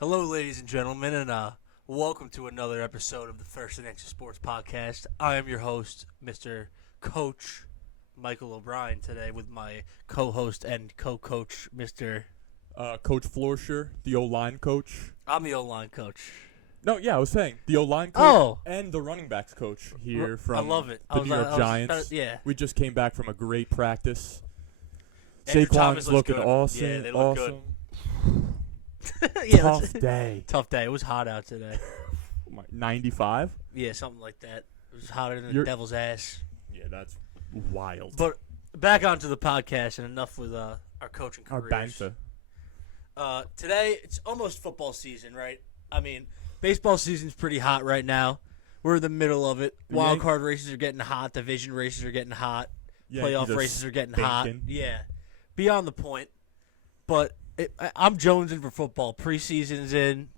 Hello, ladies and gentlemen, and welcome to another episode of the First and Inches Sports Podcast. I am your host, Mr. Coach Michael O'Brien, today with my co-host and co-coach, Mr. Coach Florsher, the O-line coach. I'm the O-line coach. No, yeah, I was saying the O-line coach Oh. and the running backs coach here from I love it. the New York Giants. Yeah. We just came back from a great practice. Andrew Thomas Saquon's looks looking good. awesome. Yeah, they look awesome. Yeah, Tough day. Tough day. It was hot out today. 95? Yeah, something like that. It was hotter than the devil's ass. Yeah, that's wild. But back onto the podcast, and enough with our coaching Our careers. banter. Today, it's almost football season, right? I mean, baseball season's pretty hot right now. We're in the middle of it. Wild card races are getting hot. Division races are getting hot. Playoff races are getting hot. Yeah. Beyond the point. But I'm jonesing for football. Preseason's in.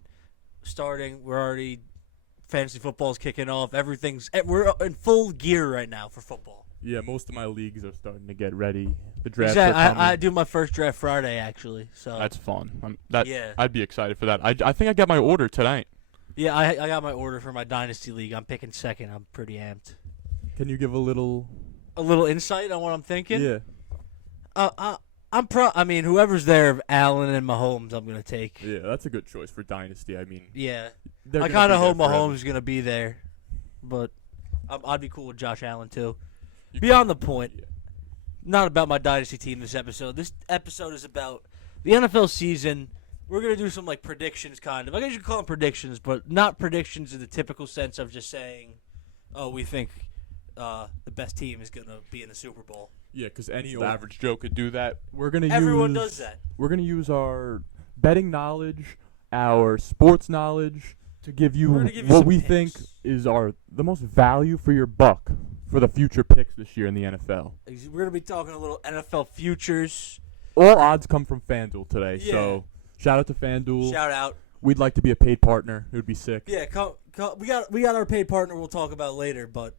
Starting. We're already – fantasy football's kicking off. We're in full gear right now for football. Yeah, most of my leagues are starting to get ready. The drafts Exactly. are coming. I do my first draft Friday, actually. So That's fun. Yeah. I'd be excited for that. I think I got my order tonight. Yeah, I got my order for my Dynasty League. I'm picking second. I'm pretty amped. Can you give a little Insight on what I'm thinking? Yeah. I mean, whoever's there of Allen and Mahomes, I'm gonna take. Yeah, that's a good choice for Dynasty. I mean, Yeah, they're I gonna kind be of there hope forever. Mahomes is gonna be there, but I'd be cool with Josh Allen too. Beyond the point, Yeah. not about my Dynasty team this episode. This episode is about the NFL season. We're gonna do some like predictions, kind of. I guess you could call them predictions, but not predictions in the typical sense of just saying, "Oh, we think the best team is gonna be in the Super Bowl." Yeah, because The average Joe could do that. Everyone does that. We're gonna use our betting knowledge, our sports knowledge, to give you We're gonna give you what some we picks. think is the most value for your buck for the future picks this year in the NFL. We're gonna be talking a little NFL futures. All odds come from FanDuel today, Yeah. so shout out to FanDuel. Shout out. We'd like to be a paid partner. It would be sick. Yeah, we got our paid partner we'll talk about later, but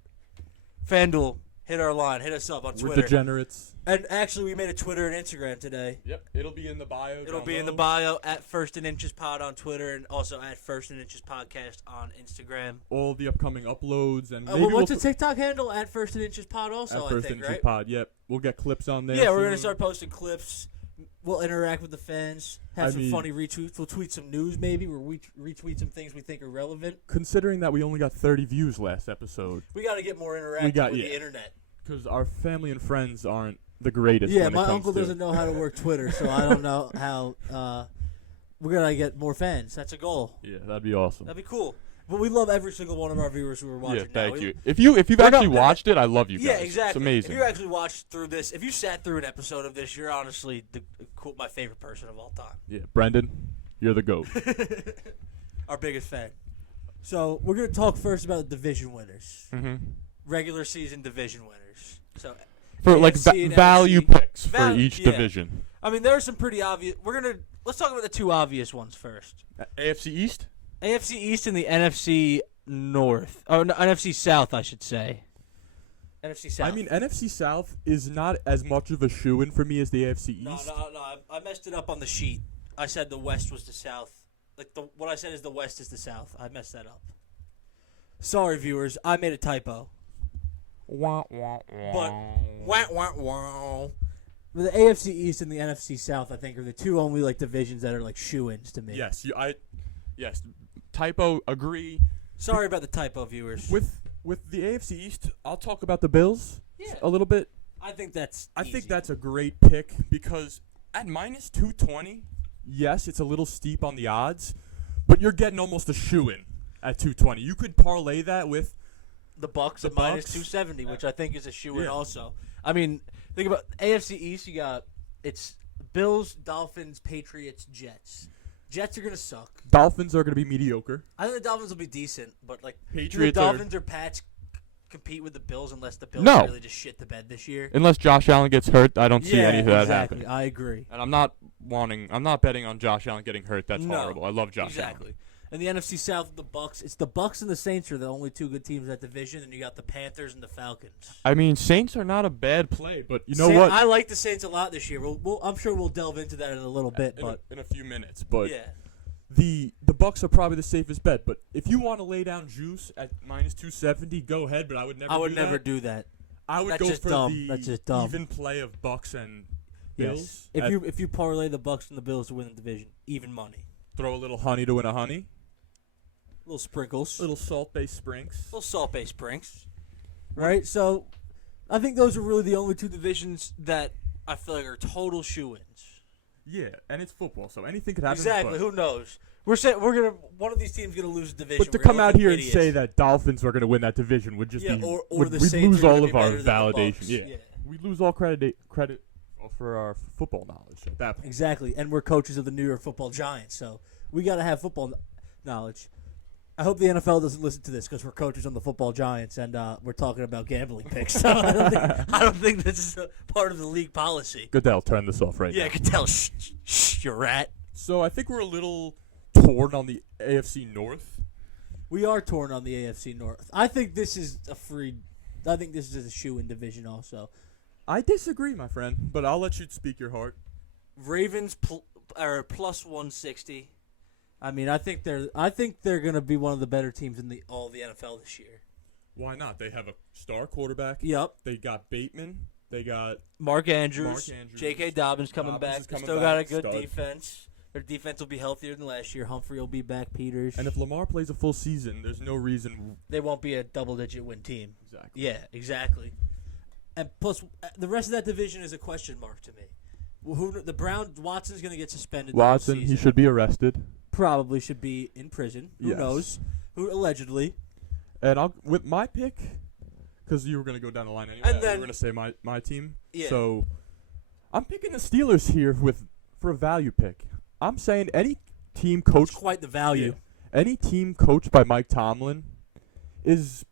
FanDuel, hit our line, hit us up on We're Twitter. degenerates. And actually, we made a Twitter and Instagram today. Yep, it'll be in the bio. It'll be in the bio at First and Inches Pod on Twitter and also at First and Inches Podcast on Instagram. All the upcoming uploads and maybe What's we'll the TikTok handle? At First and Inches Pod also, at First I think, Inches right? Pod. Yep, we'll get clips on there. Yeah, we're soon. going to start posting clips. We'll interact with the fans, have some funny retweets. We'll tweet some news maybe. We'll retweet some things we think are relevant. Considering that we only got 30 views last episode, We got to get more interactive with the internet. because our family and friends aren't the greatest. Yeah, when it my comes uncle to- doesn't know how to work Twitter, so I don't know how we're going to get more fans. That's a goal. Yeah, that'd be awesome. That'd be cool. But we love every single one of our viewers who are watching Yeah, now. thank you. If you've actually watched it, I love you guys. Yeah, exactly. It's amazing. If you actually watched through this, if you sat through an episode of this, you're honestly my favorite person of all time. Yeah, Brendan, you're the goat. Our biggest fan. So we're going to talk first about the division winners. Mm-hmm. Regular season division winners. So For like AFC and value NFC. picks for each yeah. division. I mean, there are some pretty obvious. Let's talk about the two obvious ones first. AFC East? AFC East and the NFC North. Oh, no, NFC South, I should say. NFC South. I mean, NFC South is not as much of a shoo-in for me as the AFC East. No. I messed it up on the sheet. I said the West was the South. What I said is the West is the South. I messed that up. Sorry, viewers. I made a typo. Wah, wah, But wah. the AFC East and the NFC South, I think, are the two only divisions that are shoo-ins to me. Yes, Yes. Typo, agree. Sorry about the typo, viewers. With the AFC East, I'll talk about the Bills a little bit. I think that's I easy. think that's a great pick because At minus 220, yes, it's a little steep on the odds, but you're getting almost a shoo-in at 220. You could parlay that with the Bucks the at minus Bucks. 270, which I think is a shoe-in Yeah. also. I mean, think about AFC East. You got it's Bills, Dolphins, Patriots, Jets. Jets are gonna suck. Dolphins are going to be mediocre. I think the Dolphins will be decent, but do the Patriots are- Dolphins or Pats compete with the Bills unless the Bills No. really just shit the bed this year? unless Josh Allen gets hurt, I don't see any of that exactly. happening. I agree. And I'm not betting on Josh Allen getting hurt. That's No, horrible. I love Josh exactly. Allen. And the NFC South, the Bucks. It's the Bucks and the Saints are the only two good teams in that division, and you got the Panthers and the Falcons. I mean, Saints are not a bad play, but You know what? I like the Saints a lot this year. I'm sure we'll delve into that in a little bit, but in a few minutes, but yeah, the Bucks are probably the safest bet. But if you want to lay down juice at -270, go ahead. But I would never. do that. I would That's go just for dumb. the That's just dumb. even play of Bucks and Bills. Yes. If you parlay the Bucks and the Bills to win the division, even money. Throw a little honey to win a honey. Little sprinkles. Little salt-based springs. Little salt-based springs. Right? So, I think those are really the only two divisions that I feel like are total shoo-ins. Yeah, and it's football, so anything could happen. Exactly. Who knows? One of these teams gonna lose the division. But to come out here and say that Dolphins are going to win that division would just be or the we'd Saints lose are all gonna of be our better than the validation. Bucks. Yeah. We'd lose all credit for our football knowledge at that point. Exactly, and we're coaches of the New York Football Giants, so we got to have football knowledge. I hope the NFL doesn't listen to this because we're coaches on the Football Giants, and we're talking about gambling picks. So I don't think this is a part of the league policy. Goodell, turn this off right now. Yeah, I can tell. Shh, you rat. So I think we're a little torn on the AFC North. We are torn on the AFC North. I think this is a shoe-in division also. I disagree, my friend, but I'll let you speak your heart. Ravens are plus 160. I mean, I think they're going to be one of the better teams in all the NFL this year. Why not? They have a star quarterback. Yep. They got Bateman. They got Mark Andrews. J.K. Dobbins coming back. They still got a good stud. defense. Their defense will be healthier than last year. Humphrey will be back. Peters. And if Lamar plays a full season, there's no reason they won't be a double-digit win team. Exactly. Yeah, exactly. And plus, the rest of that division is a question mark to me. The Browns, Watson's going to get suspended. Watson, he should be arrested. Probably should be in prison. Who knows? Who allegedly? And with my pick, because you were going to go down the line anyway. And then you were going to say my team. Yeah. So I'm picking the Steelers here for a value pick. I'm saying any team coached. It's quite the value. Yeah, any team coached by Mike Tomlin is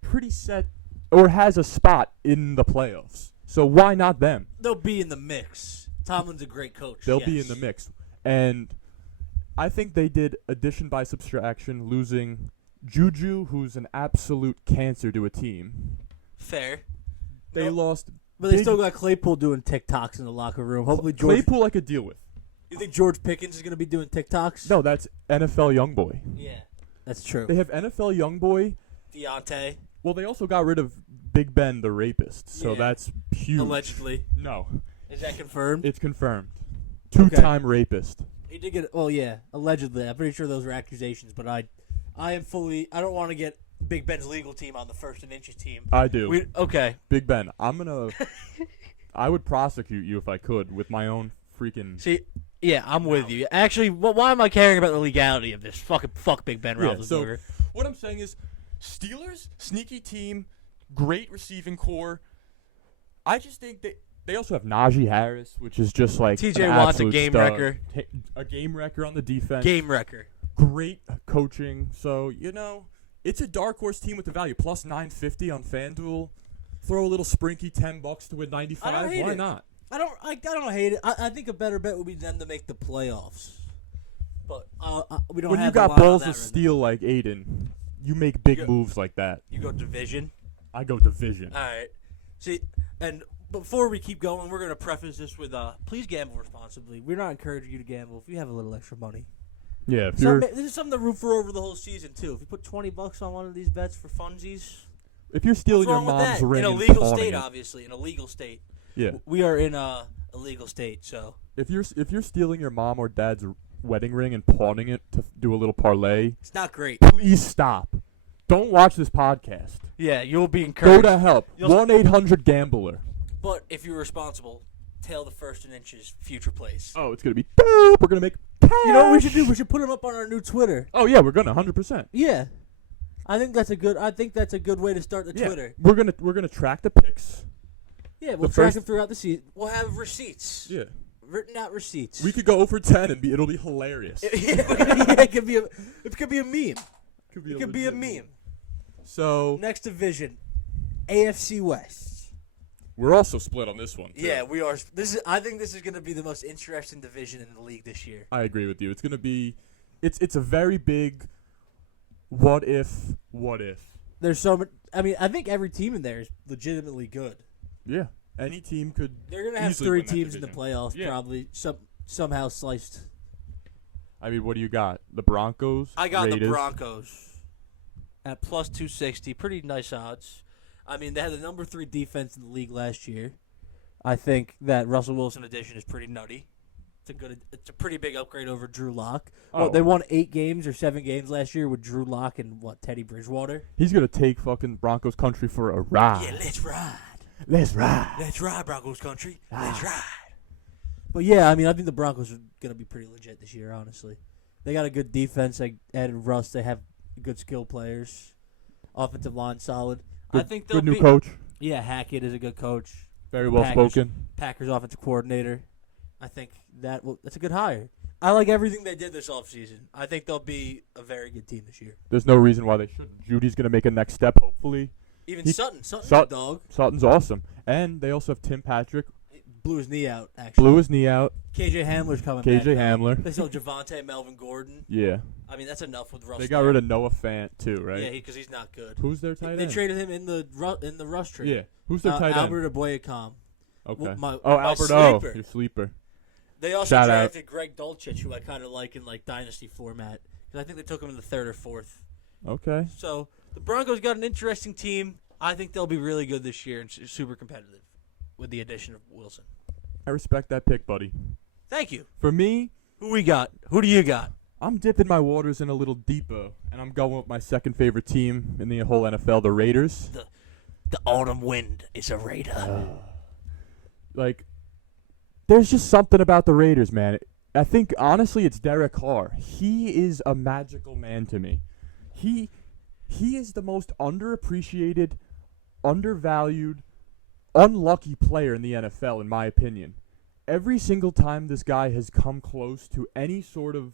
pretty set or has a spot in the playoffs. So why not them? They'll be in the mix. Tomlin's a great coach. They'll be in the mix. And I think they did addition by subtraction, losing Juju, who's an absolute cancer to a team. Fair. They lost. But they still got Claypool doing TikToks in the locker room. Hopefully Claypool I could deal with. You think George Pickens is going to be doing TikToks? No, that's NFL Youngboy. Yeah, that's true. They have NFL Youngboy. Deontay. Well, they also got rid of Big Ben, the rapist. So that's huge. Allegedly. No. Is that confirmed? It's confirmed. Two-time rapist. He did get. Well, yeah, allegedly. I'm pretty sure those were accusations, but I don't want to get Big Ben's legal team on the first and inches team. I do. Okay. Big Ben, I would prosecute you if I could with my own freaking. See, yeah, I'm with you. Actually, why am I caring about the legality of this? Fuck Big Ben Roethlisberger. So what I'm saying is, Steelers, sneaky team, great receiving core. I just think they also have Najee Harris, which is just like T.J. Watt's a game stud. wrecker. A game wrecker on the defense. Game wrecker. Great coaching. So, it's a dark horse team with the value. Plus 950 on FanDuel. Throw a little sprinky $10 to win 95. I don't hate Why it. not? I don't hate it. I think a better bet would be them to make the playoffs. But we don't when have you got a lot balls of of that right steel like Aiden, you make big moves like that. You go division? I go division. All right. See, and before we keep going, we're going to preface this with please gamble responsibly. We're not encouraging you to gamble if you have a little extra money. Yeah, This is something to root for over the whole season, too. If you put $20 on one of these bets for funsies, if you're stealing what's your wrong with mom's that? ring In a and legal pawning state, it. obviously. In a legal state. Yeah. We are in a legal state, so. If you're stealing your mom or dad's wedding ring and pawning it to do a little parlay, It's not great. please stop. Don't watch this podcast. Yeah, you'll be Go encouraged. to help. 1-800-GAMBLER. But if you're responsible, tail the first and inches future place. Oh, it's going to be dope. We're going to make cash. You know what we should do? We should put them up on our new Twitter. Oh, yeah, we're going to 100%. Yeah. I think that's a good way to start the Twitter. We're gonna track the picks. Yeah, we'll The track first- them throughout the season. We'll have receipts. Yeah. Written out receipts. We could go over 10 and it'll be hilarious. it could be a meme. It could be a meme. So Next division, AFC West. we're also split on this one. Too. Yeah, we are. I think this is going to be the most interesting division in the league this year. I agree with you. It's gonna be, it's a very big. What if? There's so much. I mean, I think every team in there is legitimately good. Yeah. Any team could. They're going to have easily three win that teams in the division. playoffs, Yeah. probably somehow sliced. I mean, what do you got? The Broncos? I got Raiders. the Broncos at plus 260. Pretty nice odds. I mean, they had the number 3 defense in the league last year. I think that Russell Wilson addition is pretty nutty. It's a pretty big upgrade over Drew Lock. Oh. They won 8 games or 7 games last year with Drew Lock and Teddy Bridgewater. He's gonna take fucking Broncos country for a ride. Yeah, let's ride. Let's ride. Let's ride, Broncos country. Let's ride. But yeah, I mean, I think the Broncos are gonna be pretty legit this year. Honestly, they got a good defense. They added Russ. They have good skill players. Offensive line solid. Good, I think they'll good new be, coach. Yeah, Hackett is a good coach. Very well spoken. Packers offensive coordinator. I think that's a good hire. I like everything they did this offseason. I think they'll be a very good team this year. There's no reason why they shouldn't. Judy's going to make a next step, hopefully. Even Sutton's a dog. Sutton's awesome. And they also have Tim Patrick. Blew his knee out, actually. Blew his knee out. KJ Hamler's coming back. KJ Hamler. They still Javonte, Melvin Gordon. Yeah. I mean, that's enough with Russ. They got rid of Noah Fant, too, right? Yeah, because he's not good. Who's their tight end? They traded him in the Russ trade. Yeah. Who's their tight end? Albert Aboyakam. Okay. My Albert sleeper. your sleeper. They also Shout drafted out. Greg Dulcich, who I kind of like in dynasty format, because I think they took him in the 3rd or 4th. Okay. So the Broncos got an interesting team. I think they'll be really good this year and super competitive with the addition of Wilson. I respect that pick, buddy. Thank you. For me, Who we got? Who do you got? I'm dipping my waters in a little deeper, and I'm going with my second favorite team in the whole NFL, the Raiders. The autumn wind is a Raider. There's just something about the Raiders, man. I think, honestly, it's Derek Carr. He is a magical man to me. He is the most underappreciated, undervalued, unlucky player in the NFL, in my opinion. Every single time this guy has come close to any sort of,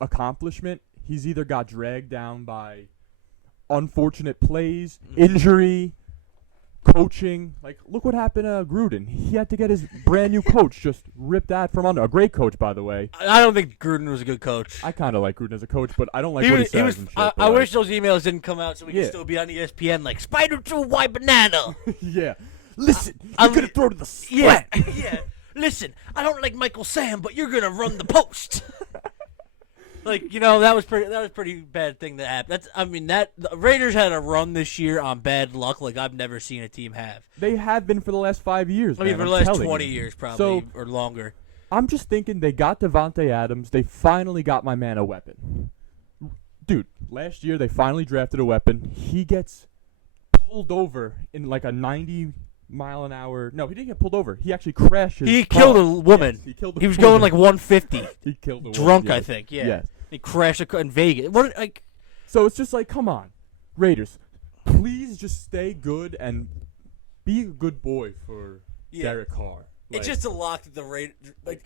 accomplishment, he's either got dragged down by unfortunate plays, injury, coaching. Look what happened to Gruden. He had to get his brand new coach just ripped that from under. A great coach, by the way. I don't think Gruden was a good coach. I kind of like Gruden as a coach, but I don't like what he says and shit. I wish those emails didn't come out so we could still be on ESPN like Spider to a white banana. Yeah. Listen, you're going to throw to the sweat. Yeah. Listen, I don't like Michael Sam, but you're going to run the post. That was pretty bad thing that happened. The Raiders had a run this year on bad luck like I've never seen a team have. They have been for the last 5 years. For the last 20 years probably, or longer. I'm just thinking they got Devontae Adams. They finally got my man a weapon. Dude, last year they finally drafted a weapon. He gets pulled over in a 90-mile-an-hour. No, he didn't get pulled over. He actually crashed his car. Killed a woman. Yes, he killed a He was woman. going 150. He killed a woman. Drunk, yes. I think. Yeah. Yes. He crashed a car in Vegas. So it's just come on, Raiders, please just stay good and be a good boy for Derek Carr. It's just a lock that the Raiders.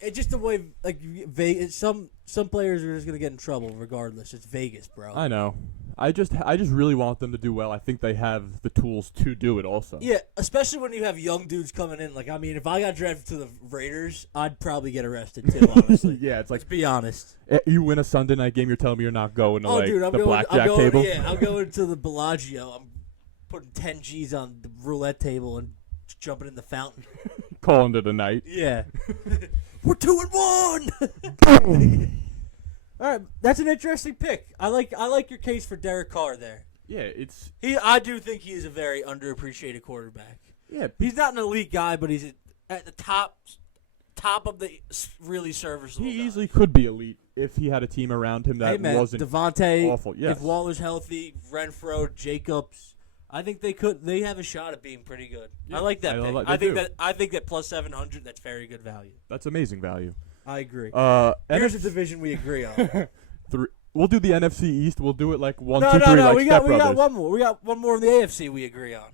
It's just the way Vegas. Some players are just gonna get in trouble regardless. It's Vegas, bro. I know. I just really want them to do well. I think they have the tools to do it also. Yeah, especially when you have young dudes coming in. If I got drafted to the Raiders, I'd probably get arrested too, honestly. Yeah, it's let's be honest. You win a Sunday night game, you're telling me you're not going to the blackjack I'm going, table? Yeah, I'm going to the Bellagio. I'm putting 10 G's on the roulette table and jumping in the fountain. Calling it a night. Yeah. We're 2-1. All right, that's an interesting pick. I like your case for Derek Carr there. Yeah, I do think he is a very underappreciated quarterback. Yeah, he's not an elite guy, but he's at the top of the really serviceable. He guys. easily could be elite if he had a team around him that wasn't Devontae, awful. Yes. If Waller's healthy, Renfro, Jacobs, I think they have a shot at being pretty good. Yeah, I like that pick. I think that plus 700, that's very good value. That's amazing value. I agree. Here's a division we agree on. We'll do the NFC East. We'll do it 1, 2, 3 No. like We Step got Brothers. one more. We got one more in the AFC we agree on.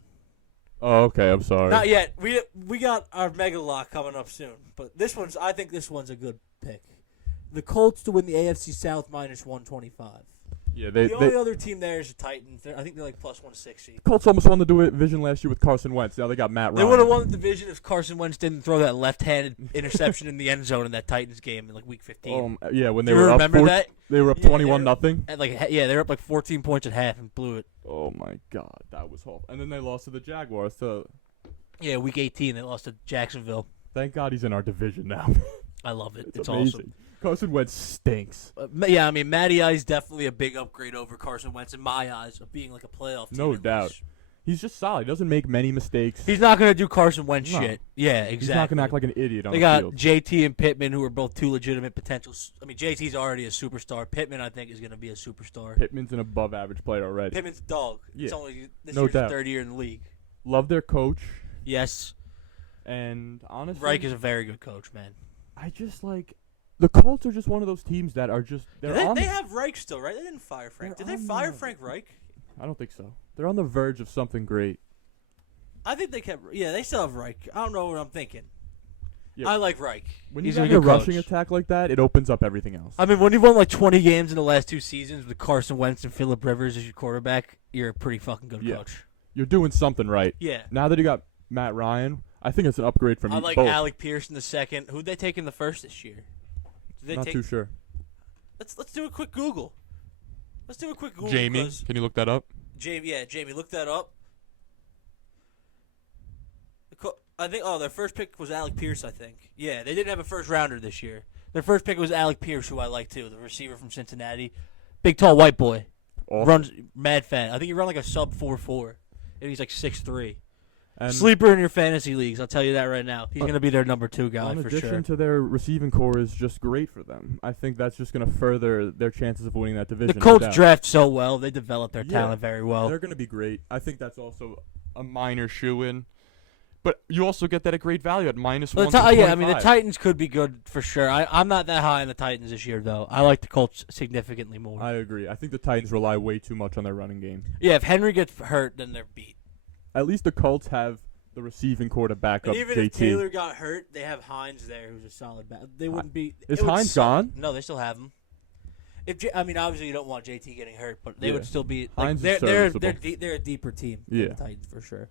Oh, okay. I'm sorry. Not yet. We got our mega lock coming up soon. But I think this one's a good pick. The Colts to win the AFC South minus 125. Yeah, the only other team there is the Titans. I think they're plus 160. Colts almost won the division last year with Carson Wentz. Now they got Matt Ryan. They would have won the division if Carson Wentz didn't throw that left-handed interception in the end zone in that Titans game in week 15. Yeah, when they Do you were remember up that? They were up 21-0. They were up 14 points at half and blew it. Oh my God, that was awful. And then they lost to the Jaguars. So yeah, week 18 they lost to Jacksonville. Thank God he's in our division now. I love it. It's amazing. Awesome. Carson Wentz stinks. Yeah, I mean, Matty Ice definitely a big upgrade over Carson Wentz in my eyes of being like a playoff team. No doubt. He's just solid. He doesn't make many mistakes. He's not going to do Carson Wentz No. shit. Yeah, exactly. He's not going to act like an idiot on They the got field. JT and Pittman, who are both two legitimate potentials. I mean, JT's already a superstar. Pittman, I think, is going to be a superstar. Pittman's an above-average player already. Pittman's a dog. Yeah. It's only this No year's doubt. his third year in the league. Love their coach. Yes. And honestly, Reich is a very good coach, man. I just like the Colts are just one of those teams that are just They have Reich still, right? They didn't fire Frank. Did they fire Frank Reich? I don't think so. They're on the verge of something great. I think they kept. Yeah, they still have Reich. I don't know what I'm thinking. Yeah. I like Reich. When He's you a have good a rushing coach. attack like that, it opens up everything else. I mean, when you've won like 20 games in the last 2 seasons with Carson Wentz and Phillip Rivers as your quarterback, you're a pretty fucking good Yeah. coach. You're doing something right. Yeah. Now that you got Matt Ryan, I think it's an upgrade from I like both. Alec Pierce in the second. Who'd they take in the first this year? Did they Not take? too sure. Let's do a quick Google. Let's do a quick Google. Jamie, 'cause- can you look that up? Jamie, look that up. I think. Oh, their first pick was Alec Pierce. I think. Yeah, they didn't have a first rounder this year. Their first pick was Alec Pierce, who I like too, the receiver from Cincinnati, big tall white boy, Awesome. runs mad fan. I think he run like a sub 4.4, and he's like 6'3". And Sleeper in your fantasy leagues, I'll tell you that right now. He's gonna be their number 2 guy in for addition sure. to their receiving core is just great for them. I think that's just going to further their chances of winning that The division. no Colts doubt. draft so well; they develop their Yeah. talent very well. They're going to be great. I think that's also A minor shoe-in. But you also get that at great value at minus Well, 1 to yeah, I mean the 25. Titans could be good for sure. I'm not that high on the Titans this year though. I like the Colts significantly more. I agree. I think the Titans rely way too much on their running game. Yeah, if Henry gets hurt, then they're beat. At least the Colts have the receiving core to back And up even JT. if Taylor got hurt, they have Hines there, who's a solid back. They wouldn't be. Is it would Hines suck. gone? No, they still have him. I mean, obviously you don't want JT getting hurt, but they Yeah. would still be. Hines Like, is they're serviceable. they're a deeper team than Yeah. the Titans for sure.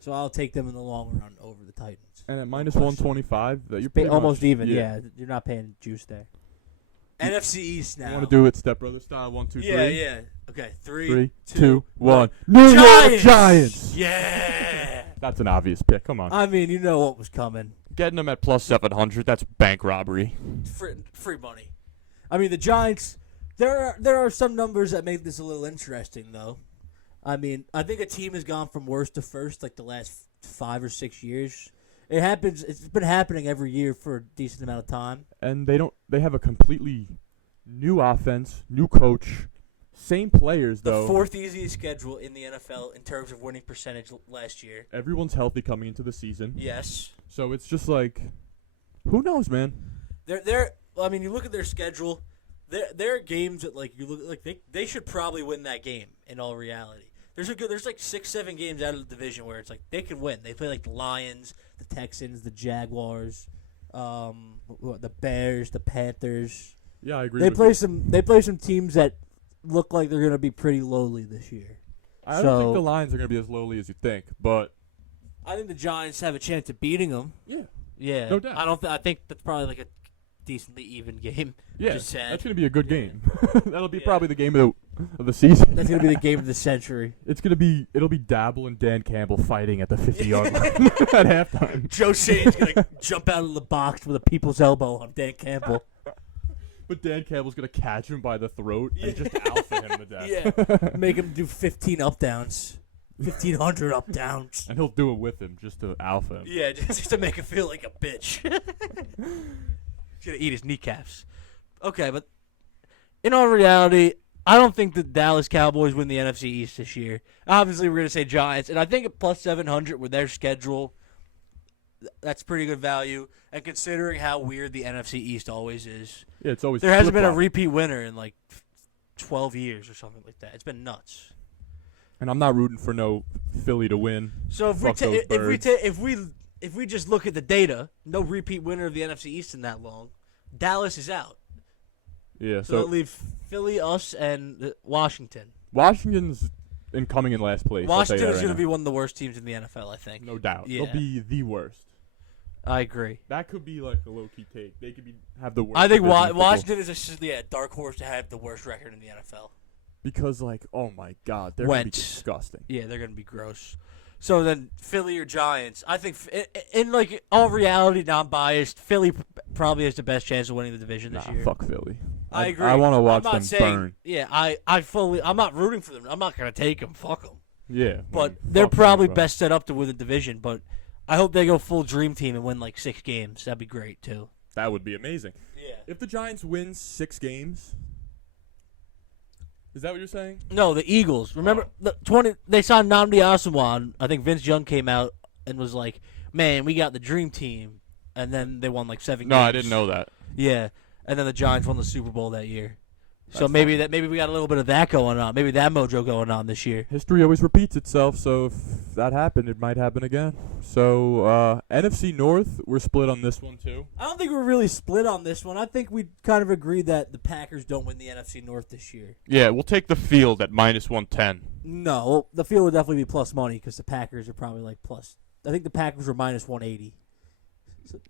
So I'll take them in the long run over the Titans. And at minus 125, that you're pretty Almost much, even. Yeah, you're not paying juice there. NFC East now. You want to do it stepbrother style? 1, 2, 3. Yeah. Okay, 3, 3, 2, 2, 1. New York Giants. Yeah. That's an obvious pick. Come on. I mean, you know what was coming. Getting them at plus 700, that's bank robbery. Free money. I mean, the Giants. There are some numbers that make this a little interesting, though. I mean, I think a team has gone from worst to first like the last 5 or 6 years. It happens. It's been happening every year for a decent amount of time. And they have a completely new offense, new coach, same players The though. 4th easiest schedule in the NFL in terms of winning percentage last year. Everyone's healthy coming into the season. Yes. So it's just like, who knows, man? I mean, you look at their schedule. There are games that like you look like they should probably win that game. In all reality, there's like 6-7 games out of the division where it's like they can win. They play like the Lions, the Texans, the Jaguars, the Bears, the Panthers. Yeah, I agree. They with play you. They play some teams that look like they're gonna be pretty lowly this year. I don't think the Lions are going to be as lowly as you think, but I think the Giants have a chance of beating them. yeah, Yeah, No doubt. I think that's probably like a decently even game. yeah, Just sad. that's going to be a good game. That'll be Yeah. probably the game of the season. That's gonna be the game of the century. It'll be Dabble and Dan Campbell fighting at the 50-yard line at halftime. Joe Shane's gonna jump out of the box with a people's elbow on Dan Campbell. But Dan Campbell's going to catch him by the throat and just alpha him to death. Yeah, make him do 15 up downs, 1,500 up downs. And he'll do it with him just to alpha him. Yeah, just to make him feel like a bitch. He's gonna eat his kneecaps. Okay, but in all reality, I don't think the Dallas Cowboys win the NFC East this year. Obviously, we're going to say Giants, and I think at plus 700 with their schedule, that's pretty good value. And considering how weird the NFC East always is, Yeah, it's always there hasn't been a flip-flop. repeat winner in like 12 years or something like that. It's been nuts. And I'm not rooting for no Philly to win. So if we Fuck those birds. if we just look at the data, no repeat winner of the NFC East in that long, Dallas is out. Yeah, So it'll leave Philly, us, and Washington. Washington's coming in last place. Washington is going going to be one of the worst teams in the NFL, I think. no doubt. Yeah. They'll be the worst. I agree. That could be like a low key take. They could have the worst. I think division in football. Washington is a dark horse to have the worst record in the NFL. Because oh my God, they're going to be Wentz. disgusting. Yeah, they're going to be gross. So then Philly or Giants. I think in like all reality, non-biased, Philly probably has the best chance of winning the division this year. Fuck Philly. I agree. I want to watch I'm not them saying, burn. Yeah, I'm not rooting for them. I'm not gonna take them. Fuck them. Yeah. But they're probably best set up to win the division. But I hope they go full dream team and win like 6 games. That'd be great too. That would be amazing. Yeah. If the Giants win 6 games, is that what you're saying? No, the Eagles. Remember they signed Nnamdi Asomugha. I think Vince Young came out and was like, "Man, we got the dream team," and then they won like 7 games. No, I didn't know that. Yeah, and then the Giants won the Super Bowl that year. So That's maybe we got a little bit of that going on. Maybe that mojo going on this year. History always repeats itself, so if that happened, it might happen again. So NFC North, we're split on this one too. I don't think we're really split on this one. I think we kind of agreed that the Packers don't win the NFC North this year. Yeah, we'll take the field at -110. No, the field would definitely be plus money because the Packers are probably like plus. I think the Packers were -180.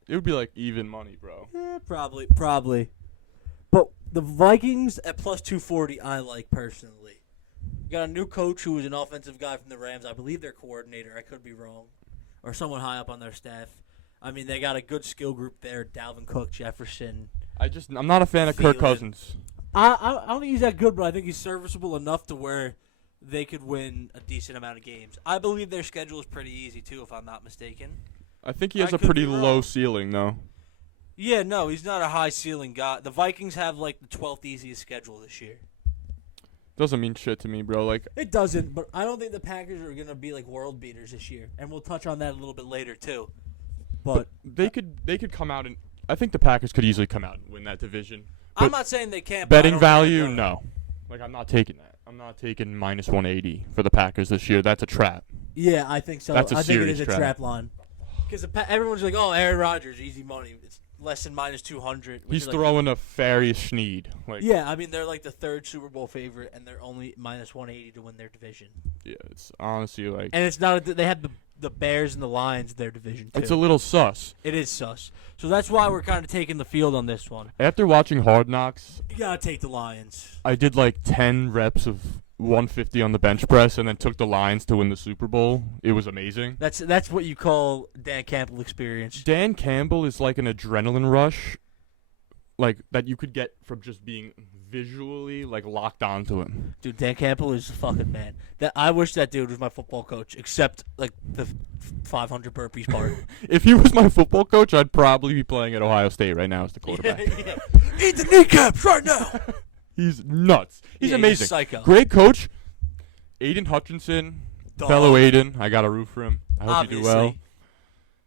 It would be like even money, bro. Yeah, probably. But the Vikings at plus 240, I like personally. You got a new coach who is an offensive guy from the Rams. I believe their coordinator. I could be wrong. Or someone high up on their staff. I mean, they got a good skill group there. Dalvin Cook, Jefferson. I'm not a fan of Kirk Cousins. I don't think he's that good, but I think he's serviceable enough to where they could win a decent amount of games. I believe their schedule is pretty easy, too, if I'm not mistaken. I think he has I a could pretty be wrong. low ceiling, though. Yeah, no, he's not a high-ceiling guy. The Vikings have, like, the 12th easiest schedule this year. Doesn't mean shit to me, bro. Like, It doesn't, but I don't think the Packers are going to be, like, world beaters this year. And we'll touch on that a little bit later, too. But they could come out and I think the Packers could easily come out and win that division. I'm But not saying they can't. But I betting don't think value, they're gonna. no. Like, I'm not taking that. I'm not taking -180 for the Packers this year. That's a trap. Yeah, I think so. That's a I think it serious is a trap. trap line. Because everyone's like, oh, Aaron Rodgers, easy money. It's less than -200. which He's is like- throwing a Farius Sneed. Like, Yeah, I mean, they're like the 3rd Super Bowl favorite, and they're only -180 to win their division. yeah, it's honestly like And it's not. They have the Bears and the Lions in their division, too. it's a little sus. It is sus. So that's why we're kind of taking the field on this one. After watching Hard Knocks, You got to take the Lions. I did like 10 reps of 150 on the bench press and then took the Lions to win the Super Bowl. It was amazing. That's what you call Dan Campbell experience. Dan Campbell is like an adrenaline rush, like that you could get from just being visually like locked onto him. Dude, Dan Campbell is a fucking man. That I wish that dude was my football coach, except like the 500 burpees part. If he was my football coach, I'd probably be playing at Ohio State right now as the quarterback. Yeah. Eat the kneecaps right now. He's nuts. He's Yeah, amazing. psycho. Great coach. Aiden Hutchinson, Dog. fellow Aiden. I got to root for him. I hope you do well.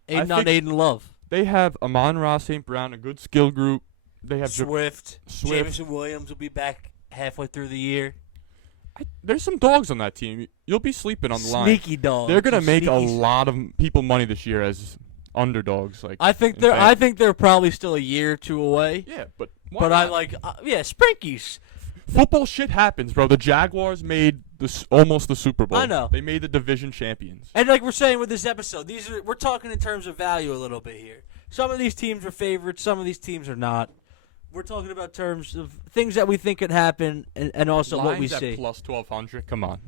Aiden I on think- Aiden Love. They have Amon-Ra St. Brown, a good skill group. They have Swift. Swift. Jameson Williams will be back halfway through the year. There's some dogs on that team. You'll be sleeping on the line. Sneaky dog. They're gonna make a Sneaky- lot of people money this year as underdogs. Like I think in they're. fact- I think they're probably still a year or two away. yeah, but why But I not? like. Sprinkies. Football shit happens, bro. The Jaguars made almost the Super Bowl. I know. They made the division champions. And like we're saying with this episode, we're talking in terms of value a little bit here. Some of these teams are favorites, some of these teams are not. We're talking about terms of things that we think could happen, and also what we Lions see. at plus 1,200. Come on.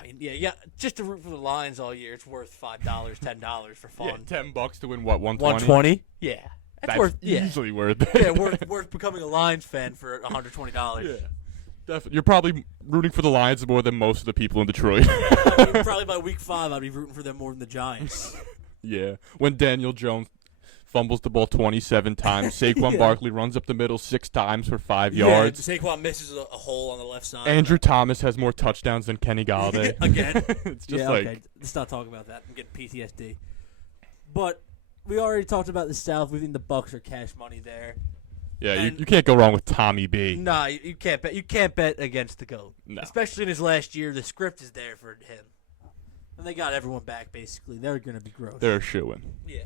I mean, yeah, just to root for the Lions all year, it's worth $5, $10 for Yeah, fun. $10 to win what 120. 120? Yeah, That's worth. Yeah, easily worth it. yeah, worth becoming a Lions fan for $120. Yeah. Definitely. You're probably rooting for the Lions more than most of the people in Detroit. I mean, probably by week 5, I'd be rooting for them more than the Giants. Yeah. When Daniel Jones fumbles the ball 27 times, Saquon Yeah. Barkley runs up the middle 6 times for 5 Yeah, yards. Saquon misses a hole on the left side. Andrew Thomas has more touchdowns than Kenny Galladay. Again. It's just yeah, like okay. Let's not talk about that. I'm getting PTSD. But we already talked about the South. We think the Bucks are cash money there. yeah, and- you can't go wrong with Tommy B. Nah, you can't bet. You can't bet against the GOAT. No. Especially in his last year, the script is there for him, and they got everyone back. Basically, they're gonna be gross. They're a shoo-in. Yeah.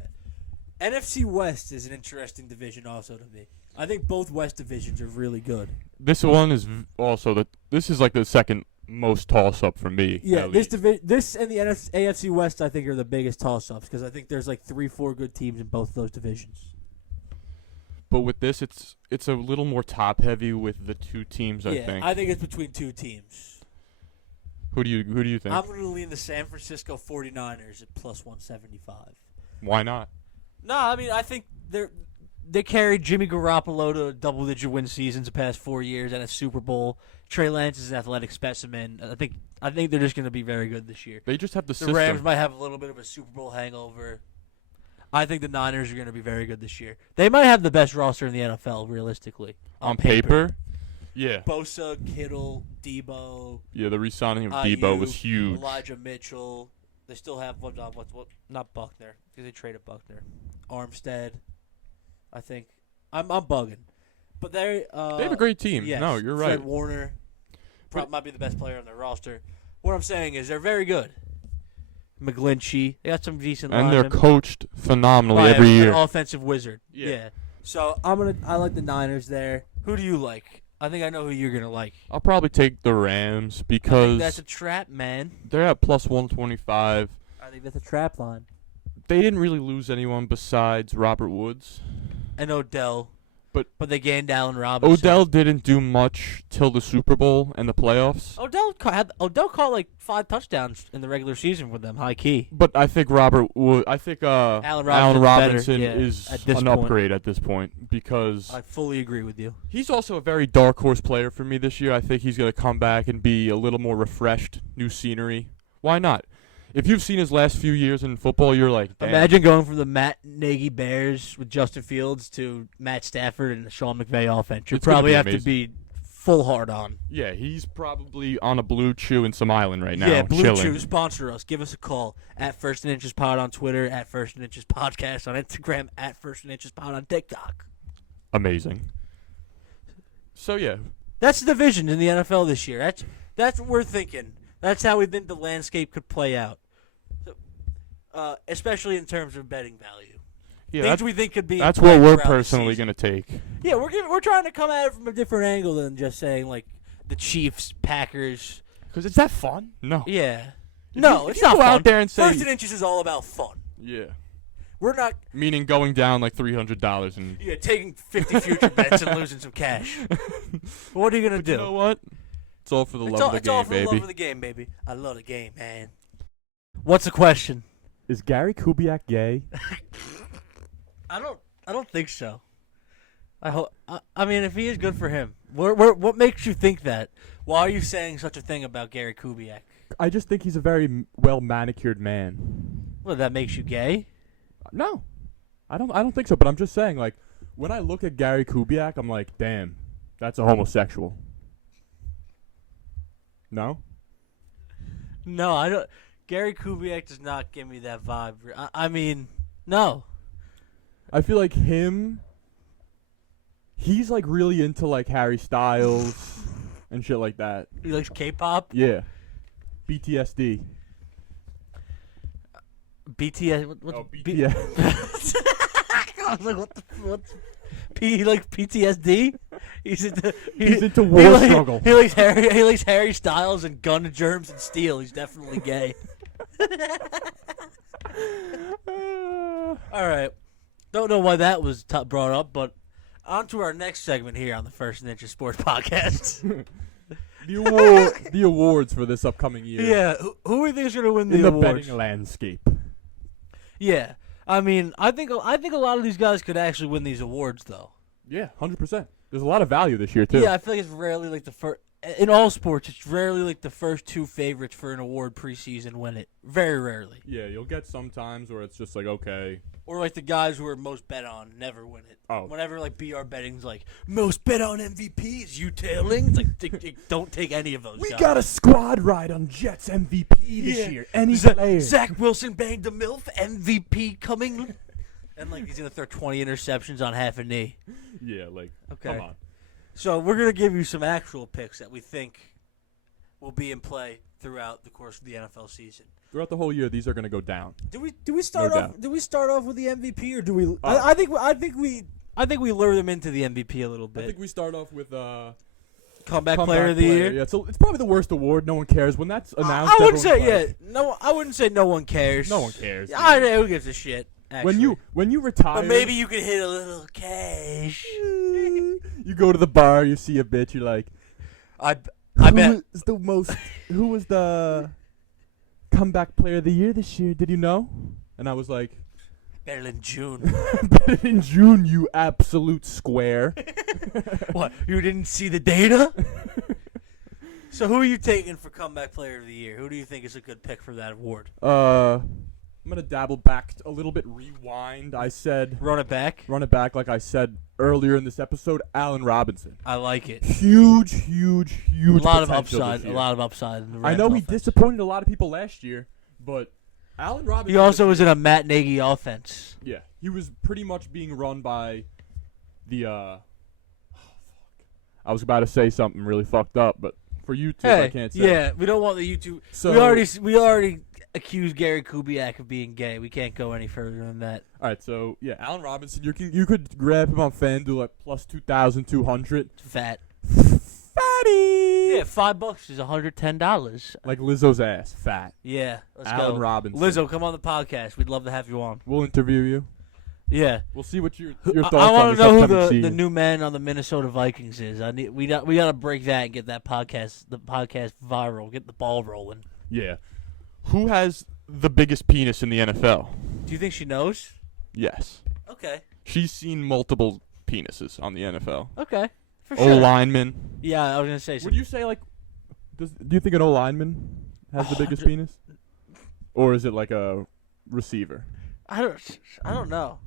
NFC West is an interesting division also to me. I think both West divisions are really good. This one is also this is like the second most toss-up for me. Yeah, at this least. this and the AFC West I think are the biggest toss-ups because I think there's like 3-4 good teams in both of those divisions. But with this, it's a little more top-heavy with the two teams. I yeah, think. I think it's between two teams. Who do you think? I'm going to lean the San Francisco 49ers at plus 175. Why not? No, I mean, I think they carried Jimmy Garoppolo to double-digit win seasons the past 4 years and a Super Bowl. Trey Lance is an athletic specimen. I think they're just going to be very good this year. They just have the The system. Rams might have a little bit of a Super Bowl hangover. I think the Niners are going to be very good this year. They might have the best roster in the NFL, realistically. On paper? Yeah. Bosa, Kittle, Debo. Yeah, the re-signing of Ayuk, Debo was huge. Elijah Mitchell. They still have what? Not Buckner, because they traded Buckner. Armstead. I think I'm bugging, but they have a great team. Yes, No, you're Fred right. Warner might be the best player on their roster. What I'm saying is they're very good. McGlinchey, they got some decent And linemen. they're coached phenomenally By every an year. offensive wizard. Yeah. So I like the Niners there. Who do you like? I think I know who you're gonna like. I'll probably take the Rams I think because that's a trap, man. they're at plus 125. I think that's a trap line. They didn't really lose anyone besides Robert Woods. And Odell, But they gained Allen Robinson. Odell didn't do much till the Super Bowl and the playoffs. Odell caught like 5 touchdowns in the regular season with them, high key. But I think Allen Robinson better, is at this an point. upgrade at this point because I fully agree with you. he's also a very dark horse player for me this year. I think he's going to come back and be a little more refreshed, new scenery. Why not? If you've seen his last few years in football, you're like, damn. Imagine going from the Matt Nagy Bears with Justin Fields to Matt Stafford and the Sean McVay offense. You'd It's gonna probably be have to amazing. be full hard on. Yeah, he's probably on a Blue Chew in some island right now. Yeah, Blue chilling. Chew, sponsor us. Give us a call at First and Inches Pod on Twitter, at First and Inches Podcast on Instagram, at First and Inches Pod on TikTok. Amazing. So, yeah. That's the division in the NFL this year. That's what we're thinking. That's how we think the landscape could play out. Especially in terms of betting value. Yeah, Things we think could be. that's what we're throughout the personally season. going to take. Yeah, we're trying to come at it from a different angle than just saying like the Chiefs, Packers. Because is that fun? No. Yeah. If No, you it's go not fun. out there and say, First and Inches is all about fun. yeah, We're not meaning going down like $300 and. taking 50 future bets and losing some cash. What are you gonna do? You know what? It's all for the love of the it's all game, for the love baby. of the game, baby. I love the game, man. What's the question? Is Gary Kubiak gay? I don't think so. I mean, if he is, good for him. What makes you think that? Why are you saying such a thing about Gary Kubiak? I just think he's a very well manicured man. Well, that makes you gay? No, I don't think so. But I'm just saying, like, when I look at Gary Kubiak, I'm like, damn, that's a homosexual. No. No, I don't. Gary Kubiak does not give me that vibe. I mean, no. I feel like he's like really into like Harry Styles and shit like that. He likes K-pop. Yeah. BTSD. BTS. What's Yeah. I was like, what? He likes PTSD. He's into war struggle. He likes Harry Styles and gun germs and steel. He's definitely gay. All right. Don't know why that was brought up, but on to our next segment here on the First and Inches Sports Podcast. The awards for this upcoming year. Yeah, who do we think is going to win the In the awards? betting landscape. Yeah, I mean, I think a lot of these guys could actually win these awards, though. Yeah, 100%. There's a lot of value this year too. Yeah, I feel like it's rarely like the first. In all sports, it's rarely like the first 2 favorites for an award preseason win it. Very rarely. Yeah, you'll get some times where it's just like, okay. Or like the guys who are most bet on never win it. Oh. Whenever like BR betting's like most bet on MVPs, you tailing? It's like don't take any of those. We guys. got a squad ride on Jets MVP this year. Any player. Zach Wilson banged the MILF MVP coming. And like he's gonna throw 20 interceptions on half a knee. Yeah, like Okay. come on. So we're going to give you some actual picks that we think will be in play throughout the course of the NFL season. Throughout the whole year, these are going to go down. Do we start No off? doubt. Do we start off with the MVP or do we? I think we lure them into the MVP a little bit. I think we start off with comeback player of the year. Yeah, so it's probably the worst award. No one cares when that's announced. I wouldn't say everyone's like, No, I wouldn't say no one cares. No one cares. I know who gives a shit. Actually. When you retire, But maybe you could hit a little cash. you go to the bar, you see a bitch, you're like, Who was the comeback player of the year this year? Did you know? And I was like, better than June. better than June, you absolute square. What? You didn't see the data? So who are you taking for comeback player of the year? Who do you think is a good pick for that award? I'm gonna dabble back a little bit. Rewind. I said Run it back. Like I said earlier in this episode. Allen Robinson. I like it. Huge. A lot of potential upside. this year. A lot of upside. In the I know Rams he offense. disappointed a lot of people last year, but Allen Robinson. He also was in a Matt Nagy offense. Yeah, he was pretty much being run by the. I was about to say something really fucked up, but for YouTube, I can't say. Yeah, we don't want the YouTube. So we already accused Gary Kubiak of being gay. We can't go any further than that. All right, so yeah, Allen Robinson, you could grab him on FanDuel at plus 2,200. Fat. Fatty. Yeah, $5 is $110. Like Lizzo's ass, fat. Yeah, let's Allen go. Robinson. Lizzo, come on the podcast. We'd love to have you on. We'll interview you. Yeah. We'll see what your thoughts I on want this to know who upcoming the season. new man on the Minnesota Vikings is. We got to break that and get the podcast viral. Get the ball rolling. Yeah. Who has the biggest penis in the NFL? Do you think she knows? Yes. Okay. She's seen multiple penises on the NFL. Okay. For sure. O-lineman. Yeah, I was gonna say. Would you say like, do you think an O-lineman has the biggest penis, or is it like a receiver? I don't know.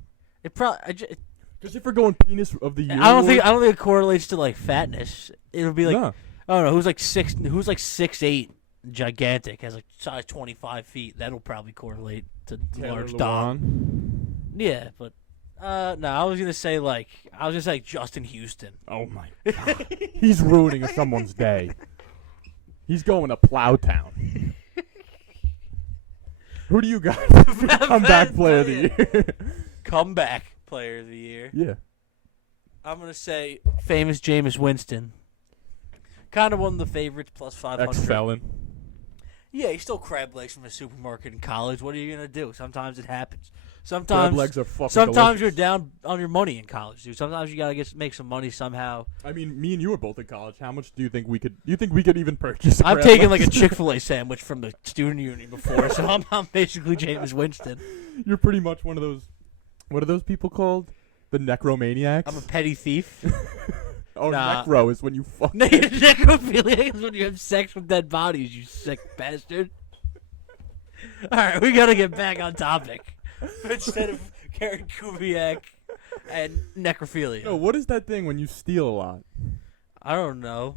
It probably. Because if we're going penis of the year, I don't think it correlates to like fatness. It'll be like No. I don't know who's like 6'8", gigantic, has like size 25 feet. That'll probably correlate to Taylor large Lewan. dong. Yeah, but no, I was gonna say Justin Houston. Oh my god, he's ruining someone's day. He's going to Plowtown. Who do you got? Comeback player of the year. Comeback player of the year. Yeah. I'm gonna say famous Jameis Winston. Kind of one of the favorites, plus 500. Ex-felon. Yeah, he stole crab legs from a supermarket in college. What are you gonna do? Sometimes it happens. Crab Sometimes legs are fucking Sometimes delicious. you're down on your money in college, dude. Sometimes you gotta make some money somehow. I mean, me and you were both in college. How much do you think we could? Do you think we could even purchase? I've crab taken legs? like a Chick-fil-A sandwich from the student union before, so I'm basically Jameis Winston. You're pretty much one of those. What are those people called? The necromaniacs. I'm a petty thief. Oh, Nah. necro is when you fuck. Necrophiliac is when you have sex with dead bodies, you sick bastard. All right, we gotta get back on topic. Instead of Gary Kubiak and necrophilia. No, what is that thing when you steal a lot? I don't know.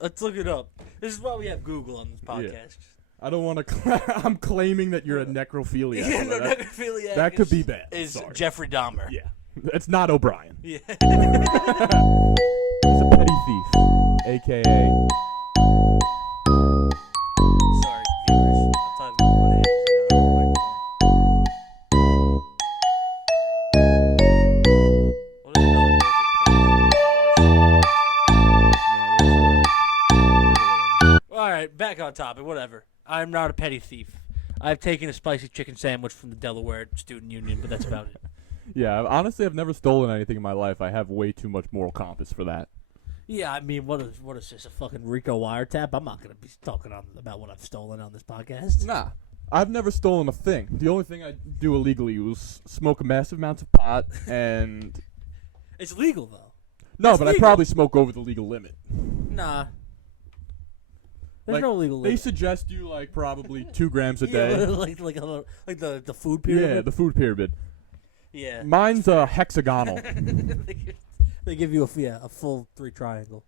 Let's look it up. This is why we have Google on this podcast. I don't want to. I'm claiming that you're a necrophiliac. Yeah, no, that, necrophiliac that could is- be bad. Is Sorry. Jeffrey Dahmer. Yeah, it's not O'Brien. Yeah. He's a petty thief, aka. Sorry, viewers. I'm talking about one hand 'cause I got a microphone. What is another word for All right, back on topic. Whatever. I'm not a petty thief. I've taken a spicy chicken sandwich from the Delaware Student Union, but that's about it. Yeah, honestly, I've never stolen anything in my life. I have way too much moral compass for that. Yeah, I mean, what is this, a fucking Rico wiretap? I'm not going to be talking about what I've stolen on this podcast. Nah, I've never stolen a thing. The only thing I do illegally was smoke massive amounts of pot and. It's legal, though. No, It's but I legal. probably smoke over the legal limit. Nah. There's Like, no legal They limit. suggest you like probably 2 grams a Yeah, day. like the food pyramid. Yeah, the food pyramid. Yeah. Mine's hexagonal. They give you a full 3 triangle.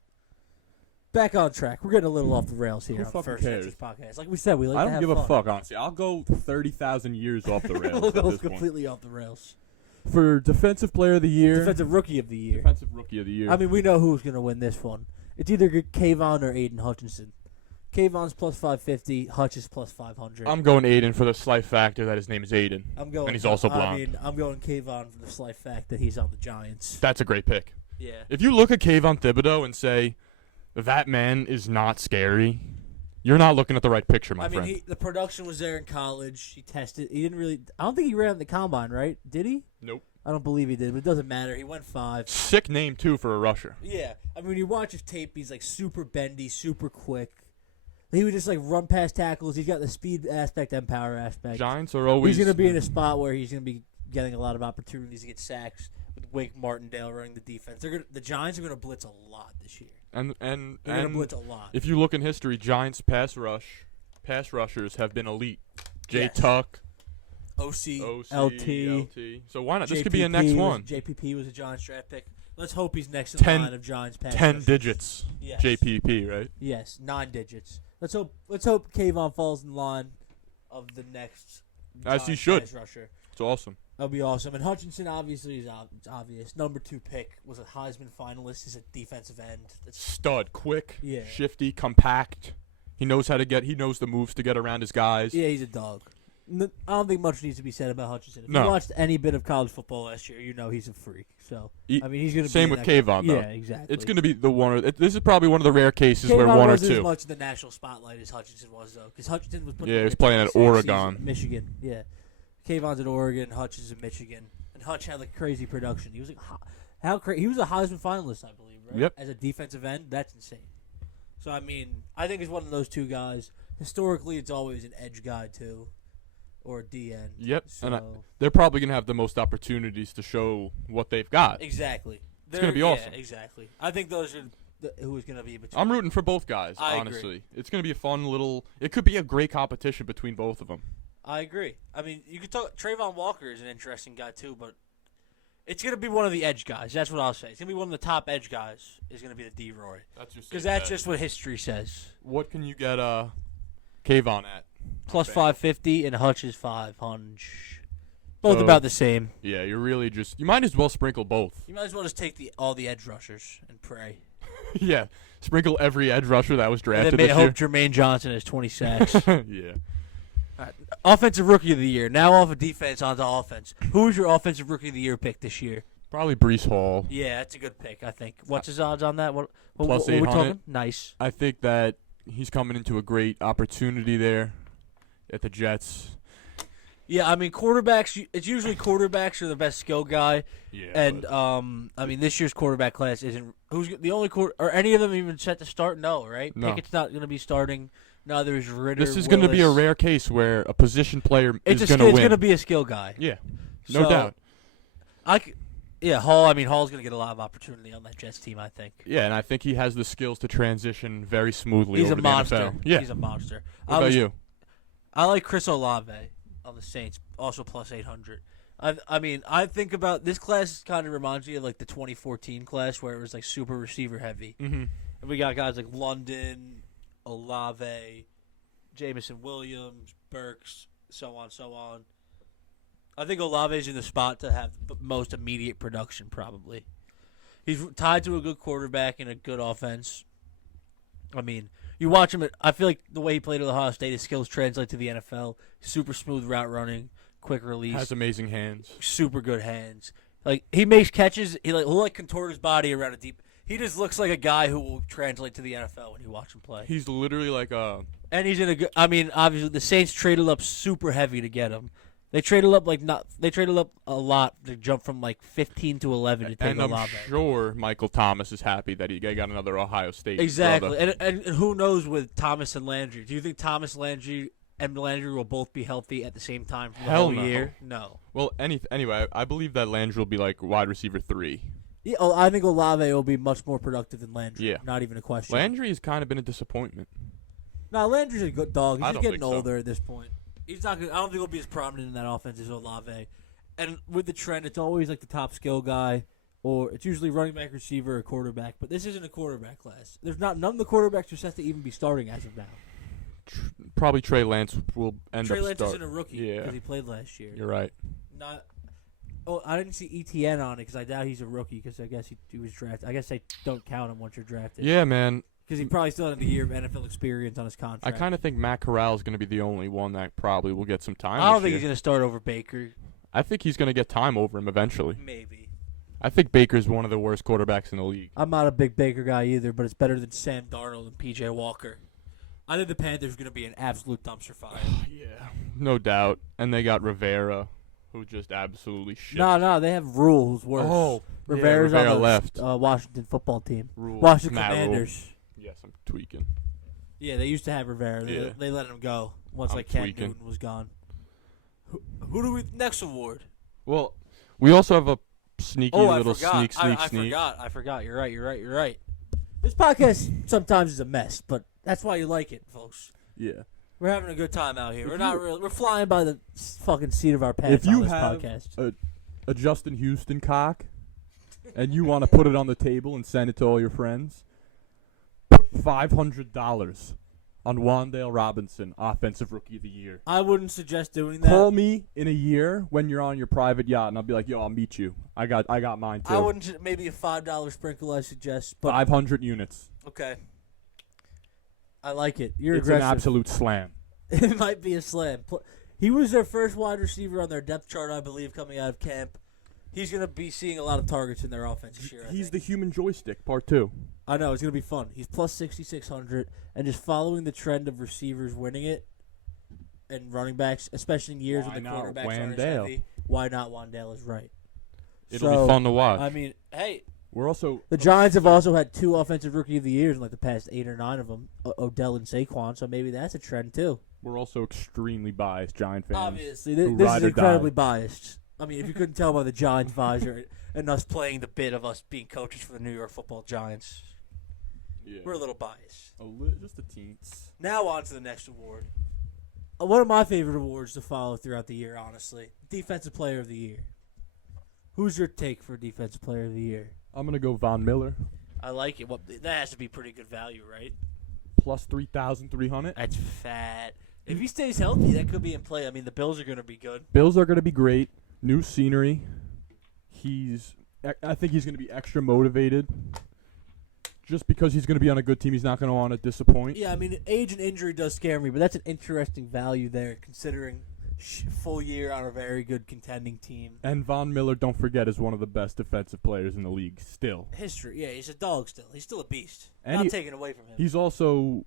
Back on track. We're getting a little off the rails here Who on the fucking first cares? Texas podcast. Like we said, we like I to don't have give a fun. fuck, honestly. I'll go 30,000 years off the rails We'll at go this point. completely off the rails. For Defensive Player of the Year. Defensive Rookie of the Year. Defensive Rookie of the Year. I mean, we know who's going to win this one. It's either Kayvon or Aiden Hutchinson. Kayvon's plus 550. Hutch is plus 500. I'm going Aiden for the slight factor that his name is Aiden. I'm going. and he's also blonde. I mean, I'm going Kayvon for the slight fact that he's on the Giants. That's a great pick. Yeah. If you look at Kayvon Thibodeau and say, that man is not scary, you're not looking at the right picture, my I mean, friend. the production was there in college. He tested. He didn't really. I don't think he ran at the combine, right? Did he? Nope. I don't believe he did, but it doesn't matter. He went 5. Sick name, too, for a rusher. Yeah. I mean, when you watch his tape, he's, like, super bendy, super quick. He would just, like, run past tackles. He's got the speed aspect and power aspect. Giants are always... He's going to be in a spot where he's going to be getting a lot of opportunities to get sacks with Wake Martindale running the defense. The Giants are going to blitz a lot this year. And They're going to blitz a lot. If you look in history, Giants pass rushers have been elite. Jay Yes. Tuck, OC, LT. So why not? This could JPP be a next one. JPP was a Giants draft pick. Let's hope he's next in 10 line of Giants pass 10 rushers. digits. Yes. JPP, right? Yes, 9 digits. Let's hope Kayvon falls in line of the next As he Giants should. pass rusher. It's awesome. That'll be awesome. And Hutchinson obviously is obvious. Number 2 pick, was a Heisman finalist. He's a defensive end. That's Stud, quick, Yeah. shifty, compact. He knows how to get. He knows the moves to get around his guys. Yeah, he's a dog. I don't think much needs to be said about Hutchinson. If No. you watched any bit of college football last year, you know he's a freak. So I mean, he's going to be Same with Kayvon, though. Yeah, exactly. It's going to be the one. This is probably one of the rare cases where Kayvon one or wasn't two. as much in the national spotlight as Hutchinson was, though, because Hutchinson was Yeah, he was playing at Oregon. Michigan. Yeah, Kayvon's at Oregon, Hutchinson's at Michigan, and Hutch had like crazy production. He was like he was a Heisman finalist, I believe, right? Yep. As a defensive end, that's insane. So I mean, I think it's one of those two guys. Historically, it's always an edge guy too, or a D end. Yep, So and they're probably going to have the most opportunities to show what they've got. exactly. It's gonna be awesome. Yeah, exactly. I think those are who's going to be between. I'm rooting for both guys, I honestly. It's going to be a fun little. It could be a great competition between both of them. I agree. I mean, you could talk. Trayvon Walker is an interesting guy too, but it's going to be one of the edge guys. That's what I'll say. It's going to be one of the top edge guys. Is going to be the D-Roy. Because that's just what history says. What can you get Kayvon at? Plus Okay. 550 and Hutch is 500. Both So- about the same. Yeah, you're really just. You might as well sprinkle both. You might as well just take all the edge rushers and pray. Yeah, sprinkle every edge rusher that was And drafted then this hope Jermaine Johnson has 20 sacks. year. Yeah. Offensive Rookie of the Year. Now off of defense onto offense. Who was your Offensive Rookie of the Year pick this year? Probably Brees Hall. Yeah, that's a good pick, I think. What's his odds on that? What Plus we 800. talking? Nice. I think that he's coming into a great opportunity there at the Jets. Yeah, I mean, quarterbacks, it's usually quarterbacks are the best skill guy. Yeah. And, I mean, this year's quarterback class isn't – who's the only – are any of them even set to start? No, right? No. Pickett's not going to be starting. Neither is Ritter. This is going to be a Willis. rare case where a position player It's is going to It's win. going to be a skill guy. Yeah, no So, doubt. Yeah, Hall. I mean, Hall's going to get a lot of opportunity on that Jets team, I think. Yeah, and I think he has the skills to transition very smoothly He's over a to monster. the NFL. Yeah. He's a monster. What about you? I like Chris Olave on the Saints, also plus 800. I mean, I think about this class kind of reminds me of like the 2014 class where it was like super receiver heavy. Mm-hmm. And we got guys like London, Olave, Jamison Williams, Burks, so on. I think Olave's in the spot to have the most immediate production, probably. He's tied to a good quarterback and a good offense. I mean, you watch him, I feel like the way he played at Ohio State, his skills translate to the NFL. Super smooth route running, quick release. Has amazing hands. Super good hands. Like, he makes catches. He'll contort his body around a deep. He just looks like a guy who will translate to the NFL when you watch him play. He's literally like a. And he's in a good. I mean, obviously the Saints traded up super heavy to get him. They traded up They traded up a lot to jump from like 15 to 11 to take And I'm Olave. sure Michael Thomas is happy that he got another Ohio State Exactly. brother. And who knows with Thomas and Landry? Do you think Thomas, Landry, and Landry will both be healthy at the same time for the Hell whole no. year? No. Well, anyway, I believe that Landry will be like wide receiver 3. Yeah, I think Olave will be much more productive than Landry. Yeah. Not even a question. Landry has kind of been a disappointment. No, Landry's a good dog. He's I just don't getting think so. older at this point. He's not. I don't think he'll be as prominent in that offense as Olave. And with the trend, it's always like the top skill guy, or it's usually running back, receiver, or quarterback. But this isn't a quarterback class. There's none of the quarterbacks are set to even be starting as of now. Probably Trey Lance will end Trey up Lance starting. isn't a rookie Yeah. because he played last year. You're right. Not. Oh, I didn't see ETN on it because I doubt he's a rookie because I guess he was drafted. I guess they don't count him once you're drafted. Yeah, man. Because he probably still had a year of NFL experience on his I contract. kind of think Matt Corral is going to be the only one that probably will get some time. I don't this think year. he's going to start over Baker. I think he's going to get time over him eventually. Maybe. I think Baker's one of the worst quarterbacks in the league. I'm not a big Baker guy either, but it's better than Sam Darnold and P.J. Walker. I think the Panthers are going to be an absolute dumpster fire. Yeah, no doubt. And they got Rivera, who just absolutely shit. No, they have rules worse. Oh, Rivera's Rivera on the left. Washington football team. Rule. Washington Matt Rule. Commanders. Yes, I'm tweaking. Yeah, they used to have Rivera. Yeah. They let him go once I'm Cam tweaking. Newton was gone. Who do we next award? Well, we also have a sneaky I little forgot. sneak. I forgot. You're right. This podcast sometimes is a mess, but that's why you like it, folks. Yeah. We're having a good time out here. If We're not really. We're flying by the fucking seat of our pants If you on this have podcast. a Justin Houston cock and you want to put it on the table and send it to all your friends, put $500 on Wan'Dale Robinson, Offensive Rookie of the Year. I wouldn't suggest doing that. Call me in a year when you're on your private yacht, and I'll be like, "Yo, I'll meet you. I got mine too." I wouldn't. Maybe a $5 sprinkle. I suggest, but 500 units. okay. I like it. You're It's aggressive. an absolute slam. It might be a slam. He was their first wide receiver on their depth chart, I believe, coming out of camp. He's going to be seeing a lot of targets in their offense this year. He's the human joystick, part 2. I know, it's going to be fun. He's plus 6,600, and just following the trend of receivers winning it and running backs, especially in years Why when the not quarterbacks aren't as Wan'Dale? heavy. Why not Wan'Dale is right. It'll be fun to watch. I mean, hey, We're also the Giants have also had 2 offensive rookie of the years in like the past 8 or 9 of them, Odell and Saquon, so maybe that's a trend too. we're also extremely biased Giant fans. Obviously, who this ride is or incredibly die. biased. I mean, if you couldn't tell by the Giants visor and us playing the bit of us being coaches for the New York Football Giants, Yeah. we're a little biased. Just a teens. Now on to the next award. One of my favorite awards to follow throughout the year, honestly. Defensive Player of the Year. Who's your take for Defensive Player of the Year? I'm gonna go Von Miller, I like it. Well, that has to be pretty good value, right? plus 3,300. That's fat. If he stays healthy, that could be in play. I mean, the Bills are going to be good. Bills are gonna be great. New scenery. I think he's gonna be extra motivated. Just because he's going to be on a good team, he's not going to want to disappoint. Yeah, I mean, age and injury does scare me, but that's an interesting value there, considering full year on a very good contending team. And Von Miller, don't forget, is one of the best defensive players in the league still. History, yeah, he's a dog still. He's still a beast. And Not taken away from him. He's also,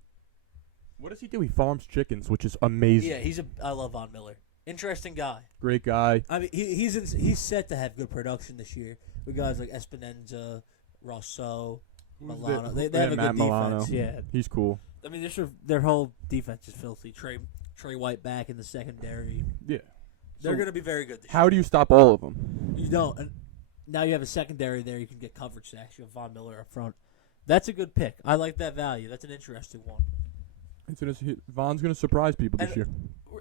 what does he do? He farms chickens, which is amazing. Yeah, I love Von Miller. Interesting guy. Great guy. I mean, he's set to have good production this year with guys like Espinenza, Rousseau, Milano. They have a Matt good Milano. defense. Yeah, He's cool. I mean, their whole defense is filthy. Trey White back in the secondary. Yeah. They're So going to be very good this how do you stop all of them? year. You don't. And now you have a secondary there. You can get coverage sacks. You have Von Miller up front. That's a good pick. I like that value. That's an interesting one. Von's going to surprise people this And- year.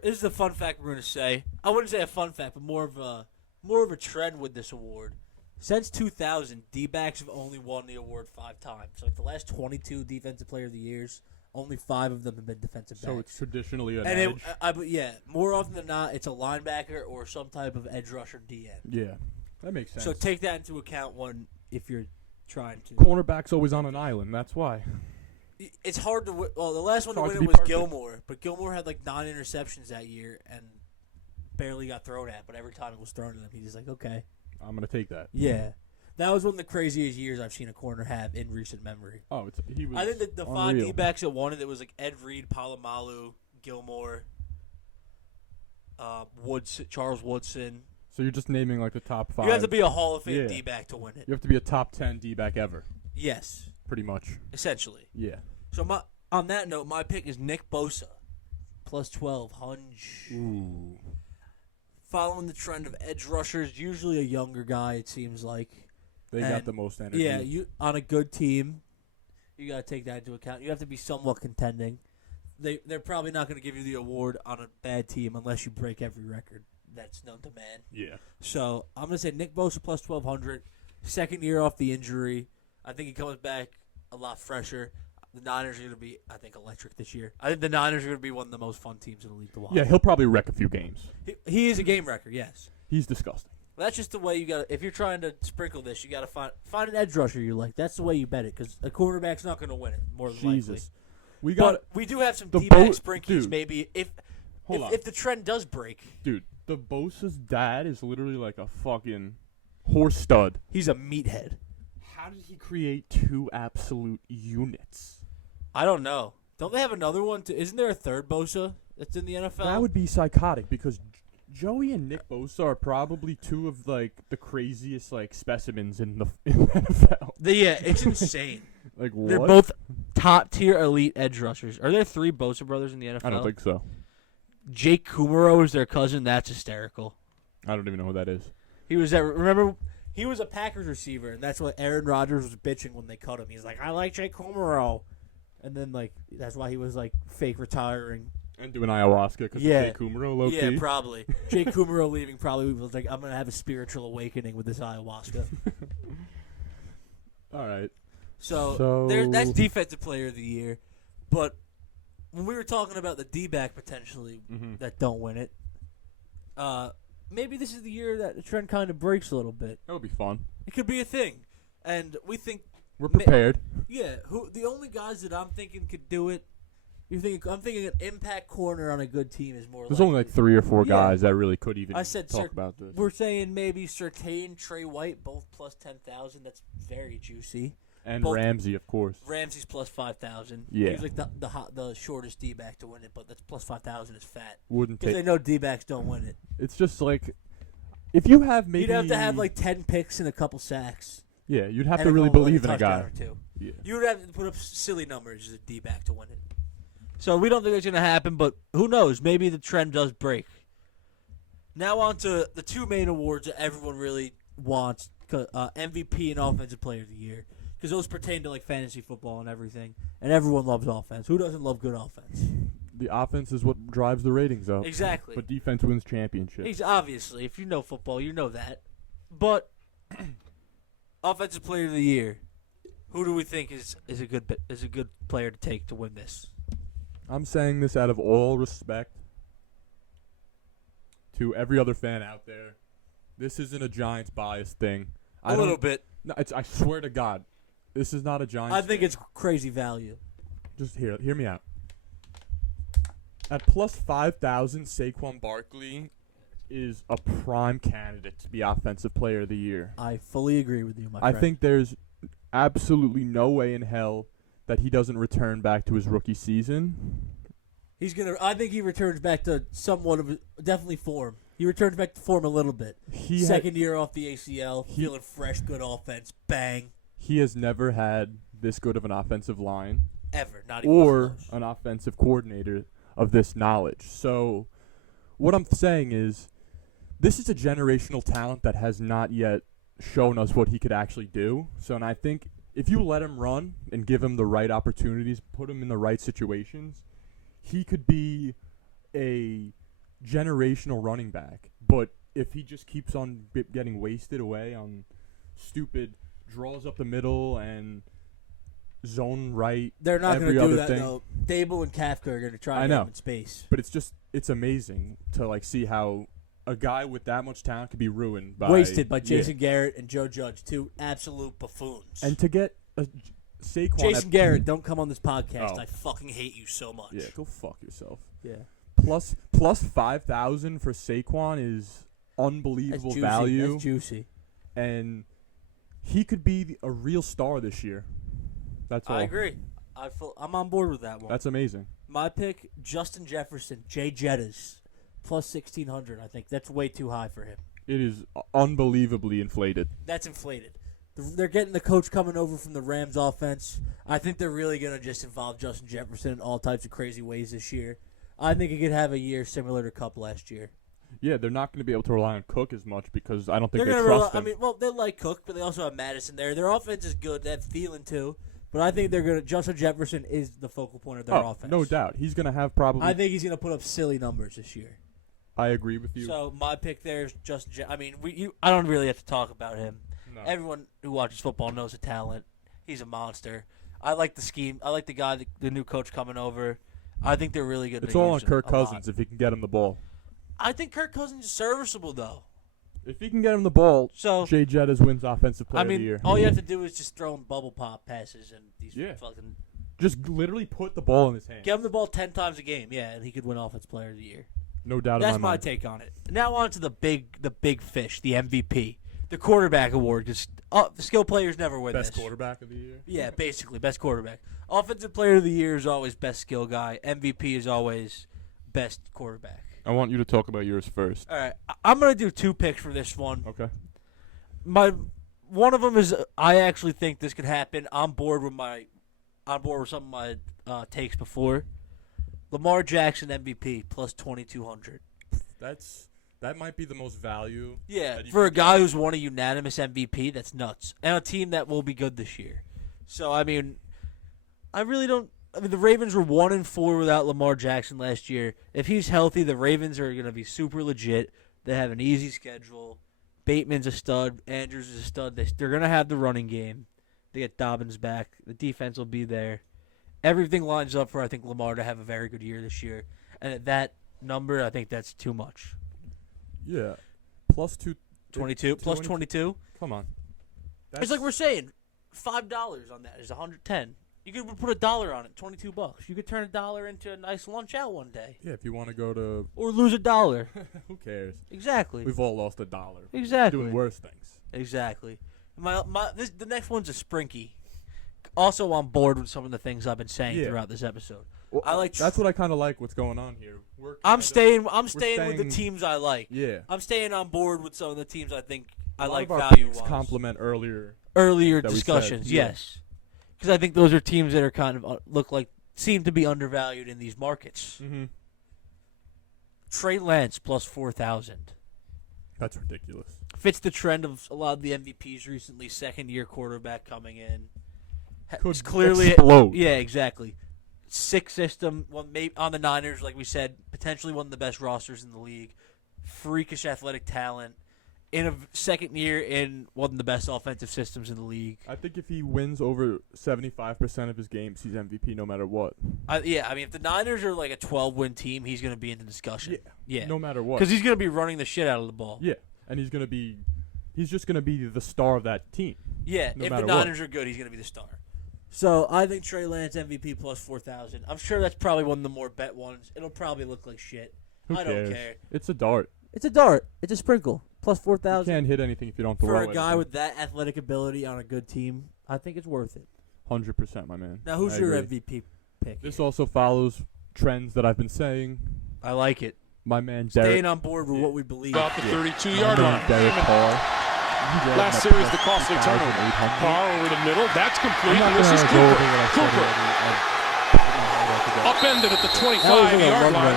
This is a fun fact we're going to say. I wouldn't say a fun fact, but more of a trend with this award. Since 2000, D-backs have only won the award 5 times. So like the last 22 Defensive Player of the Years, only 5 of them have been defensive backs. So it's traditionally an and edge. more often than not, it's a linebacker or some type of edge rusher DN. Yeah. That makes sense. So take that into account if you're trying to. Cornerback's always on an island. That's why. It's hard to win. Well, the last one to hard win to it be was perfect. Gilmore, but Gilmore had like 9 interceptions that year and barely got thrown at. But every time it was thrown at him, he was like, okay. I'm going to take that. Yeah. That was one of the craziest years I've seen a corner have in recent memory. Oh, he was I think that the 5 unreal. D-backs that won it was like Ed Reed, Palomalu, Gilmore, Charles Woodson. So you're just naming like the top 5. You have to be a Hall of Fame Yeah. D-back to win it. You have to be a top 10 D-back ever, Yes, pretty much. essentially. Yeah. So on that note, my pick is Nick Bosa, plus 1,200. Ooh. Following the trend of edge rushers, usually a younger guy, it seems like. They got the most energy. Yeah, on a good team, you got to take that into account. You have to be somewhat contending. They're probably not going to give you the award on a bad team unless you break every record that's known to man. Yeah. So I'm going to say Nick Bosa plus 1,200. Second year off the injury. I think he comes back a lot fresher. The Niners are going to be, I think, electric this year. I think the Niners are going to be one of the most fun teams in the league to watch. Yeah, he'll probably wreck a few games. He is a game wrecker, yes. He's disgusting. That's just the way you got to – if you're trying to sprinkle this, you got to find an edge rusher you like. That's the way you bet it because a quarterback's not going to win it, more than likely. Jesus. We got But we do have some the D-back sprinkies dude. maybe Hold on. if the trend does break. Dude, the Bosa's dad is literally like a fucking horse stud. He's a meathead. How did he create 2 absolute units? I don't know. Don't they have another one? Isn't there a third Bosa that's in the NFL? That would be psychotic because Joey and Nick Bosa are probably two of like the craziest like specimens in the NFL. Yeah, it's insane. Like what? They're both top tier elite edge rushers. Are there 3 Bosa brothers in the NFL? I don't think so. Jake Kumaro is their cousin. That's hysterical. I don't even know who that is. He was at, remember, he was a Packers receiver, and that's what Aaron Rodgers was bitching when they cut him. He's like, I like Jake Kumaro. And then, like, that's why he was, like, fake retiring. And doing ayahuasca because of Jake Kumaro, low Yeah, key. probably. Jake Kumaro leaving probably was like, I'm going to have a spiritual awakening with this ayahuasca. All right. So that's defensive player of the year. But when we were talking about the D-back potentially that don't win it, maybe this is the year that the trend kind of breaks a little bit. That would be fun. It could be a thing. And we think we're prepared. Who the only guys that I'm thinking could do it? I'm thinking an impact corner on a good team is more. There's only like 3 or 4 guys that really could even talk about this. We're saying maybe Surtain, Trey White, both plus 10,000. That's very juicy. And both, Ramsey, of course. Ramsey's plus 5,000. Yeah, he's like the shortest D-back to win it, but that's plus 5,000 is fat. Wouldn't take. Because they know D-backs don't win it. It's just like if you have maybe you'd have to have like 10 picks and a couple sacks. Yeah, you'd have to really believe in a guy. Yeah. You would have to put up silly numbers as a D-back to win it. So we don't think it's going to happen, but who knows? Maybe the trend does break. Now on to the 2 main awards that everyone really wants, MVP and Offensive Player of the Year, because those pertain to like fantasy football and everything, and everyone loves offense. Who doesn't love good offense? The offense is what drives the ratings up. Exactly. But defense wins championships. Obviously, if you know football, you know that. But Offensive Player of the Year, who do we think is a good player to take to win this? I'm saying this out of all respect to every other fan out there. This isn't a Giants bias thing. A little bit. No, I swear to God, this is not a Giants. I think it's crazy value. Just hear me out. At plus 5,000, Saquon Barkley is a prime candidate to be Offensive Player of the Year. I fully agree with you, my friend. I think there's absolutely no way in hell that he doesn't return back to his rookie season. I think he returns back to somewhat of definitely form. He returns back to form a little bit. Second year off the ACL, feeling fresh, good offense, bang. He has never had this good of an offensive line. Ever, not even or close. An offensive coordinator of this knowledge. So what I'm saying is this is a generational talent that has not yet shown us what he could actually do. And I think if you let him run and give him the right opportunities, put him in the right situations, he could be a generational running back. But if he just keeps on getting wasted away on stupid draws up the middle and zone right, they're not going to do that, thing. though. Dable and Kafka are going to try to get him in space. But it's amazing to like see how a guy with that much talent could be ruined by wasted by Jason Garrett and Joe Judge, 2 absolute buffoons. And to get Saquon, Jason Garrett, don't come on this podcast. I fucking hate you so much. Yeah, go fuck yourself. Yeah. Plus 5,000 for Saquon is unbelievable value. That's juicy. And he could be a real star this year. That's all. I agree. I'm on board with that one. That's amazing. My pick, Justin Jefferson, Jay Jettas, plus 1,600. I think that's way too high for him. It is unbelievably inflated. That's inflated. They're getting the coach coming over from the Rams offense. I think they're really going to just involve Justin Jefferson in all types of crazy ways this year. I think he could have a year similar to Kupp last year. Yeah, they're not going to be able to rely on Cook as much because I don't think they trust him. They like Cook, but they also have Madison there. Their offense is good. They have Thielen too. But I think Justin Jefferson is the focal point of their offense. No doubt. He's going to have probably. I think he's going to put up silly numbers this year. I agree with you. So my pick there is Justin. I don't really have to talk about him. No. Everyone who watches football knows the talent. He's a monster. I like the scheme. I like the guy, the new coach coming over. I think they're really good. It's all on Kirk Cousins if he can get him the ball. I think Kirk Cousins is serviceable though. If he can get him the ball, so Jay Jettas wins Offensive Player of the Year. All you have to do is just throw him bubble pop passes and these fucking. Just literally put the ball in his hand. Give him the ball 10 times a game, and he could win Offensive Player of the Year. No doubt. That's my take on it. Now on to the big fish, the MVP, the quarterback award. Because skill players never win Best this. quarterback of the year. Yeah, basically best quarterback. Offensive Player of the Year is always best skill guy. MVP is always best quarterback. I want you to talk about yours first. All right, I'm gonna do 2 picks for this one. Okay. One of them is I actually think this could happen. I'm on board with some of my takes before. Lamar Jackson MVP plus 2,200. That might be the most value. Yeah, for a guy who's won a unanimous MVP, that's nuts, and a team that will be good this year. So I mean, the Ravens were 1-4 without Lamar Jackson last year. If he's healthy, the Ravens are gonna be super legit. They have an easy schedule. Bateman's a stud. Andrews is a stud. They're going to have the running game. They get Dobbins back. The defense will be there. Everything lines up for, I think, Lamar to have a very good year this year. And at that number, I think that's too much. Yeah. Plus 22? Plus 22? Come on. It's like we're saying, $5 on that is $110. You could put $1 on it, $22. You could turn $1 into a nice lunch out one day. Yeah, if you want to go to... Or lose $1. Who cares? Exactly. We've all lost $1. Exactly. Doing worse things. Exactly. The next one's a Sprinky. Also on board with some of the things I've been saying throughout this episode. Well, that's what I kind of like. What's going on here? I'm staying with the teams I like. Yeah. I'm staying on board with some of the teams I think I like value-wise. Compliment earlier discussions. Yes. Because I think those are teams that are kind of seem to be undervalued in these markets. Mm-hmm. Trey Lance plus 4,000. That's ridiculous. Fits the trend of a lot of the MVPs recently. Second-year quarterback coming in. Could clearly explode. Yeah, exactly. Sick system. On the Niners, like we said, potentially one of the best rosters in the league. Freakish athletic talent. In a second year in one of the best offensive systems in the league. I think if he wins over 75% of his games, he's MVP no matter what. If the Niners are like a 12-win team, he's going to be in the discussion. Yeah. No matter what. Because he's going to be running the shit out of the ball. Yeah, and he's just going to be the star of that team. Yeah, if the Niners are good, he's going to be the star. So I think Trey Lance MVP plus 4,000. I'm sure that's probably one of the more bet ones. It'll probably look like shit. Who I cares? don't care. It's a dart. It's a dart. It's a sprinkle. Plus 4,000. You can't hit anything if you don't throw it. For a guy with that athletic ability on a good team, I think it's worth it. 100%, my man. Now, who's your MVP pick? This also follows trends that I've been saying. I like it. My man Derek. Staying on board with what we believe. About the 32-yard line. Derek Carr. Last series, the costly turnover. Carr over the middle. That's complete. This is Cooper. Upended at the 25-yard line.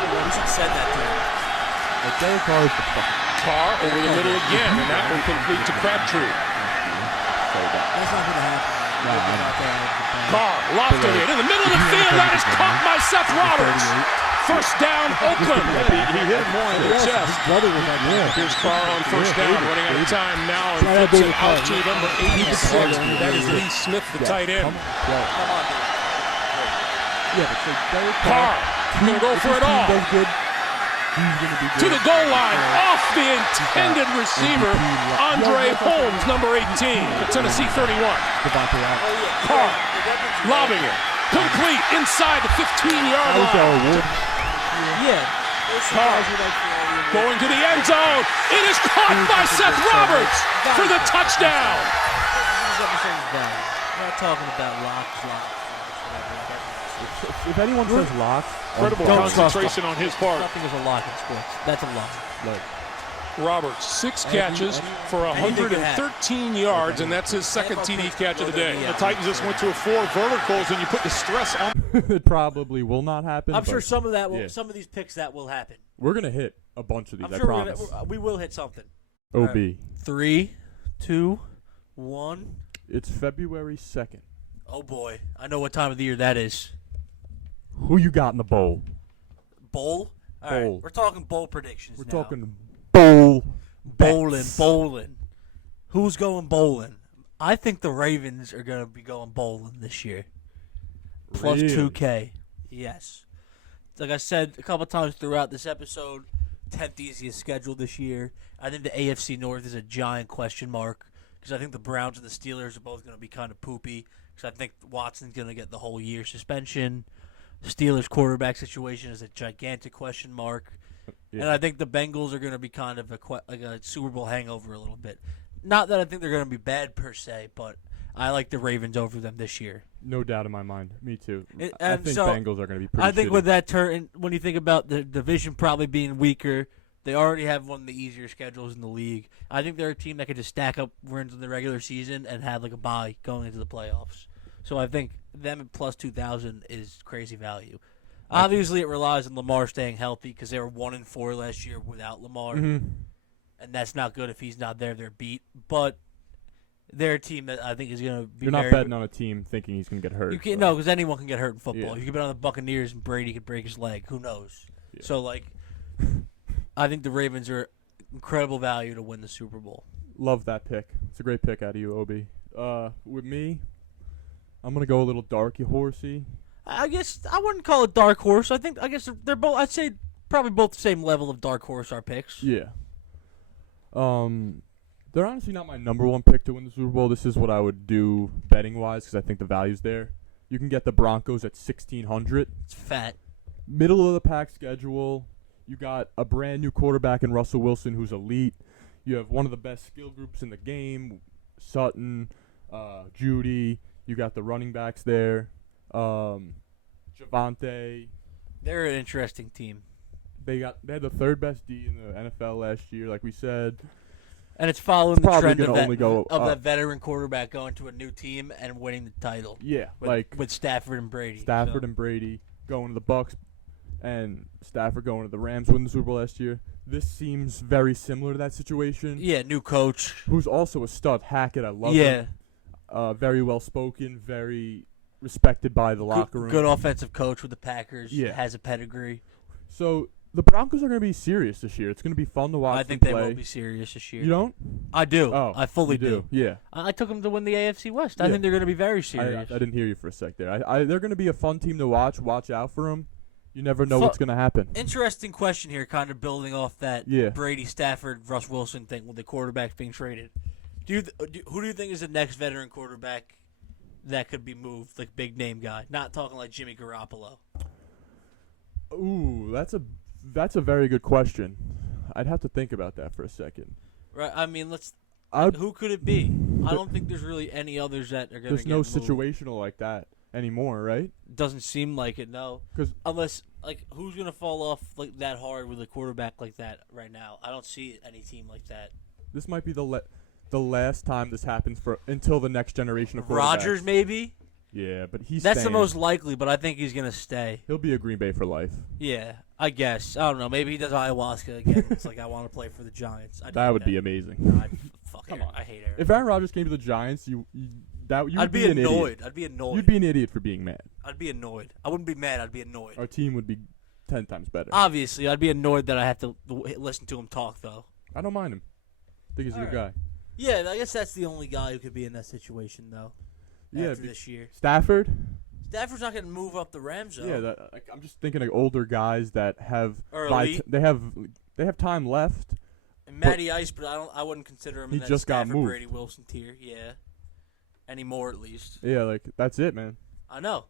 We should send that to him. Derek Carr is the fucking... Carr over the middle again, and that one complete to Crabtree. That's not going to happen. Carr lofted it in the middle of the field. That is caught by Seth Roberts. First down, Oakland. He hit him more in the chest. Here's Carr on first down, running out of time now, and flips it out to number 86. That is Lee Smith, the tight end. Carr going to go for it all. To the goal line, off the intended receiver, Andre Holmes, number 18, the Tennessee 31. Carr lobbing it, complete inside the 15-yard line. Carr going to the end zone. It is caught by Seth Roberts for the touchdown. We're not talking about locks. If anyone says locks, Incredible concentration on his part. Nothing is a lock in sports. That's a lock. Roberts, 6 catches for 113 yards, and that's his second TD catch of the day. The Titans just went to 4 verticals, and you put the stress on. It probably will not happen. I'm sure some of that will. Some of these picks that will happen. We're gonna hit a bunch of these. I'm I sure promise. we will hit something. OB. Right. 3, 2, 1. It's February 2nd. Oh boy, I know what time of the year that is. Who you got in the bowl? Bowl? All right, we're talking bowl predictions. We're now. talking bowl. Bowling. Who's going bowling? I think the Ravens are going to be going bowling this year. Plus Really? 2K. Yes. Like I said a couple times throughout this episode, 10th easiest schedule this year. I think the AFC North is a giant question mark because I think the Browns and the Steelers are both going to be kind of poopy because I think Watson's going to get the whole year suspension. Steelers quarterback situation is a gigantic question mark. Yeah. And I think the Bengals are going to be kind of a Super Bowl hangover a little bit. Not that I think they're going to be bad per se, but I like the Ravens over them this year. No doubt in my mind. Me too. And I think so, Bengals are going to be pretty I think shitty. with that turn, when you think about the division probably being weaker, they already have one of the easier schedules in the league. I think they're a team that could just stack up wins in the regular season and have like a bye going into the playoffs. So I think them at plus 2,000 is crazy value. Obviously, it relies on Lamar staying healthy because they were 1-4 last year without Lamar, and that's not good if he's not there. They're beat, but they're a team that I think is going to be. You're not betting on a team thinking he's going to get hurt. You can't no, because anyone can get hurt in football. Yeah. You can bet on the Buccaneers and Brady could break his leg. Who knows? Yeah. So like, I think the Ravens are incredible value to win the Super Bowl. Love that pick. It's a great pick out of you, Obi. With me, I'm going to go a little darky horsey. I guess I wouldn't call it dark horse. I guess they're both. I'd say probably both the same level of dark horse. Our picks. Yeah. They're honestly not my number one pick to win the Super Bowl. This is what I would do betting wise because I think the value's there. You can get the Broncos at 1,600. It's fat. Middle of the pack schedule. You got a brand new quarterback in Russell Wilson who's elite. You have one of the best skill groups in the game, Sutton, Judy. You got the running backs there. Javante. They're an interesting team. They had the third best D in the NFL last year, like we said. And it's following the probably trend gonna only go of up. that veteran quarterback going to a new team and winning the title. Yeah, with Stafford and Brady. Stafford and Brady going to the Bucks, and Stafford going to the Rams, winning the Super Bowl last year. This seems very similar to that situation. Yeah, new coach. Who's also a stud. Hackett, I love him. Very well spoken, very respected by the locker room. Good offensive coach with the Packers. Yeah. Has a pedigree. So the Broncos are going to be serious this year. It's going to be fun to watch. I think them they play. will be serious this year. You don't? I do. Oh, I fully you do. Yeah. I took them to win the AFC West. I Yeah. think they're going to be very serious. I didn't hear you for a sec there. They're going to be a fun team to watch. Watch out for them. You never know what's going to happen. Interesting question here, kind of building off that Yeah. Brady, Stafford, Russ Wilson thing with the quarterbacks being traded. Who do you think is the next veteran quarterback that could be moved, like big name guy? Not talking like Jimmy Garoppolo. Ooh, that's a very good question. I'd have to think about that for a second. Right. I mean, I'd- who could it be? I don't think there's really any others that are going to There's get no moved. situational like that anymore, right? Doesn't seem like it, no. 'Cause- Unless, like, who's going to fall off like that hard with a quarterback like that right now? I don't see any team like that. This might be the last time this happens until the next generation of quarterbacks. Rodgers, maybe? Yeah, but he's That's staying. the most likely, but I think he's going to stay. He'll be a Green Bay for life. Yeah, I guess. I don't know. Maybe he does ayahuasca again. It's like, I want to play for the Giants. That would be amazing. Come on. I hate Aaron. If Aaron Rodgers came to the Giants, I'd be annoyed. I'd be annoyed. You'd be an idiot for being mad. I'd be annoyed. I wouldn't be mad. I'd be annoyed. Our team would be 10 times better. Obviously, I'd be annoyed that I have to listen to him talk, though. I don't mind him. I think he's a good guy. Yeah, I guess that's the only guy who could be in that situation, though. After this year. Stafford? Stafford's not going to move up the Rams, though. Yeah, I'm just thinking of older guys that have Early. they have time left. And Matty Ice, but I wouldn't consider him He in that just got Stafford moved. Brady Wilson tier. Yeah, anymore at least. Yeah, like that's it, man. I know.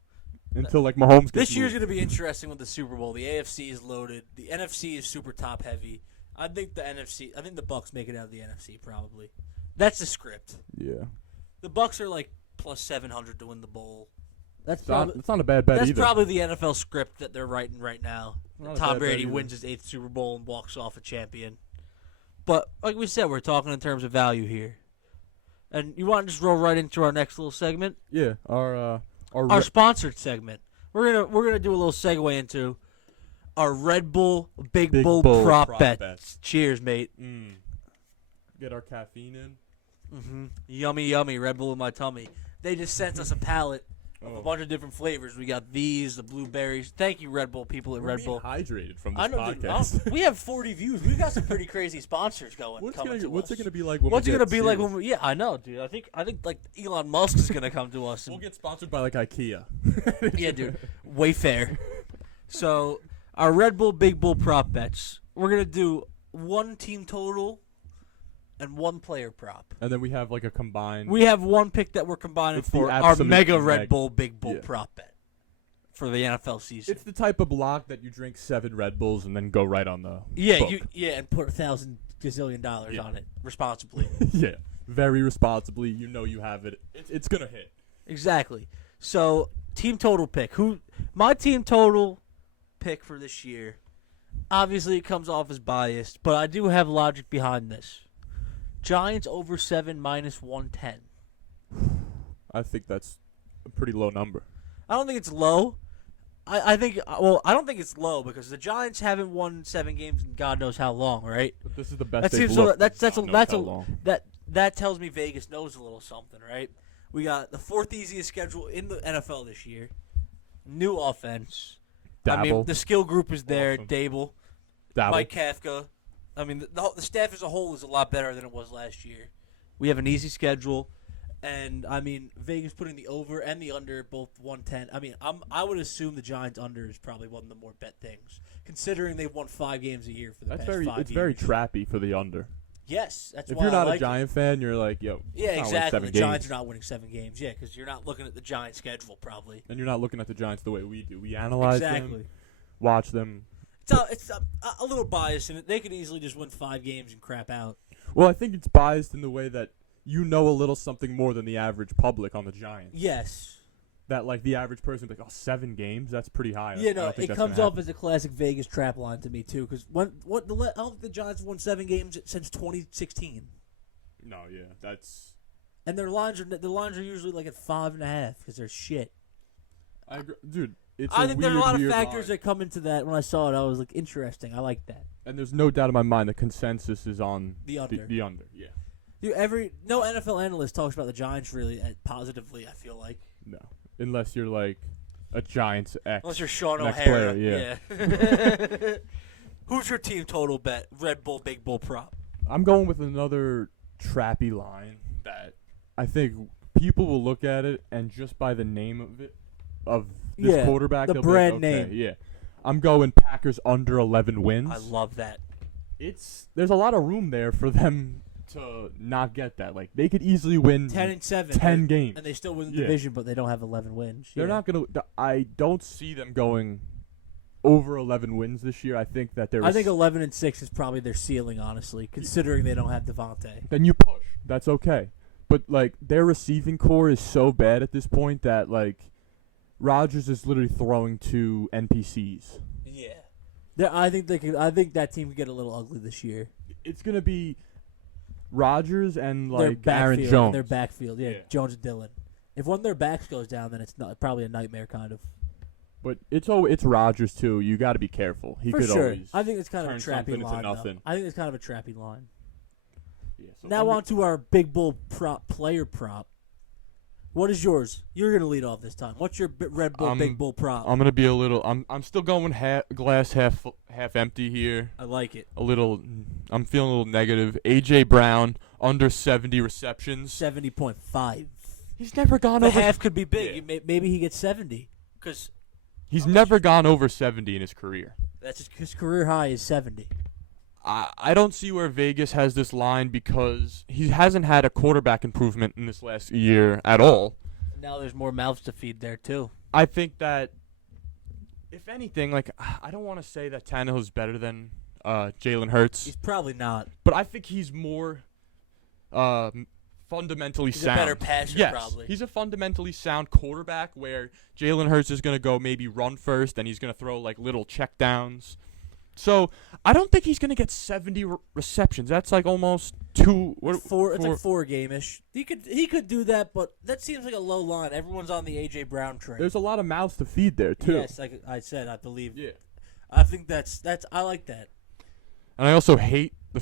Until like Mahomes gets This year's moved. going to be interesting with the Super Bowl. The AFC is loaded. The NFC is super top heavy. I think the Bucks make it out of the NFC probably. That's the script. Yeah. The Bucks are like plus 700 to win the bowl. It's not a bad bet That's either. probably the NFL script that they're writing right now. Not a Tom bad bet Brady either. wins his 8th Super Bowl and walks off a champion. But like we said, we're talking in terms of value here. And you want to just roll right into our next little segment? Yeah, our Sponsored segment. We're gonna do a little segue into our Red Bull Big Bull prop bets. Cheers, mate. Get our caffeine in. Yummy, yummy. Red Bull in my tummy. They just sent us a pallet of a bunch of different flavors. We got these, the blueberries. Thank you, Red Bull people at We're Red being Bull. hydrated from this I know, dude, podcast. we have 40 views. We've got some pretty crazy sponsors What's it coming gonna be like? What's it gonna be like when we? Yeah, I know, dude. I think like Elon Musk is gonna come to us. We'll get sponsored by like IKEA. Yeah, dude. Wayfair. So our Red Bull Big Bull prop bets. We're gonna do one team total and one player prop. And then we have like a combined. We have one pick that we're combining It's the for our absolute mega mega. Red Bull Big Bull Yeah. prop bet. for the NFL season. It's the type of block that you drink 7 Red Bulls and then go right on the book. And put $1,000 gazillion on it responsibly. Yeah, very responsibly. You know you have it. It's gonna hit. Exactly. So team total pick. My team total pick for this year. Obviously, it comes off as biased, but I do have logic behind this. Giants over 7 minus 110. I think that's a pretty low number. I don't think it's low. I don't think it's low because the Giants haven't won 7 games in God knows how long, right? But this is the best That they've seems looked. that tells me Vegas knows a little something, right? We got the 4th easiest schedule in the NFL this year. New offense. Dabble. I mean, the skill group is there. Awesome. Dable, Mike Kafka. I mean, the staff as a whole is a lot better than it was last year. We have an easy schedule. And, I mean, Vegas putting the over and the under both 110. I mean, I would assume the Giants under is probably one of the more bet things, considering they've won 5 games a year for the past 5 years. It's very trappy for the under. Yes, that's if why you're not I like a Giant fan, you're like, yo. Yeah, exactly. The games. Giants are not winning 7 games. Yeah, because you're not looking at the Giants' schedule probably. And you're not looking at the Giants the way we do. We analyze them, watch them. It's a little biased, and they could easily just win 5 games and crap out. Well, I think it's biased in the way that you know a little something more than the average public on the Giants. Yes. That, like, the average person would be like, 7 games? That's pretty high. Yeah, no, it comes off as a classic Vegas trap line to me, too, because I don't think the Giants have won 7 games since 2016. No, yeah, that's... And their lines are usually like at 5.5 because they're shit. I agree. Dude, I think there are a lot of factors that come into that. When I saw it, I was like, interesting. I like that. And there's no doubt in my mind the consensus is on the under. The under, yeah. Dude, no NFL analyst talks about the Giants really positively, I feel like. No. Unless you're like a Giants X. Unless you're Sean O'Hara. Player, yeah. Who's your team total bet? Red Bull, Big Bull prop. I'm going with another trappy line that I think people will look at it and just by the name of this quarterback, the brand name. Yeah. I'm going Packers under 11 wins. I love that. There's a lot of room there for them to not get that. Like, they could easily win 10-7, 10 games. And they still win the division, but they don't have 11 wins. They're not going to – I don't see them going over 11 wins this year. I think 11-6 is probably their ceiling, honestly, considering they don't have Devontae. Then you push. That's okay. But, like, their receiving core is so bad at this point that, like, Rodgers is literally throwing to NPCs. Yeah. I think that team could get a little ugly this year. It's going to be – Rodgers and like their Aaron Jones. Their backfield, yeah, Jones and Dillon. If one of their backs goes down, then it's probably a nightmare, kind of. But it's Rodgers too. You got to be careful. He could sure. always. I think it's kind of a trappy line. I think it's kind of a trappy line. Yeah, so now on to our Big Bull player prop. What is yours? You're gonna lead off this time. What's your Red Bull Big Bull prop? I'm gonna be a little. I'm still going glass half empty here. I like it. I'm feeling a little negative. AJ Brown under 70 receptions. 70.5. He's never gone over. Half could be big. Yeah. Maybe he gets 70 because he's never gone over 70 in his career. That's his career high is 70. I don't see where Vegas has this line because he hasn't had a quarterback improvement in this last year at all. Now there's more mouths to feed there, too. I think that, if anything, like, I don't want to say that Tannehill is better than Jalen Hurts. He's probably not. But I think he's more fundamentally sound. He's a better passer, probably. He's a fundamentally sound quarterback where Jalen Hurts is going to go maybe run first and he's going to throw, like, little checkdowns. So I don't think he's going to get 70 receptions. That's like almost 2. It's like 4 game-ish. He could do that, but that seems like a low line. Everyone's on the A.J. Brown train. There's a lot of mouths to feed there too. Yes, like I said, I believe. Yeah, I think that's I like that. And I also hate the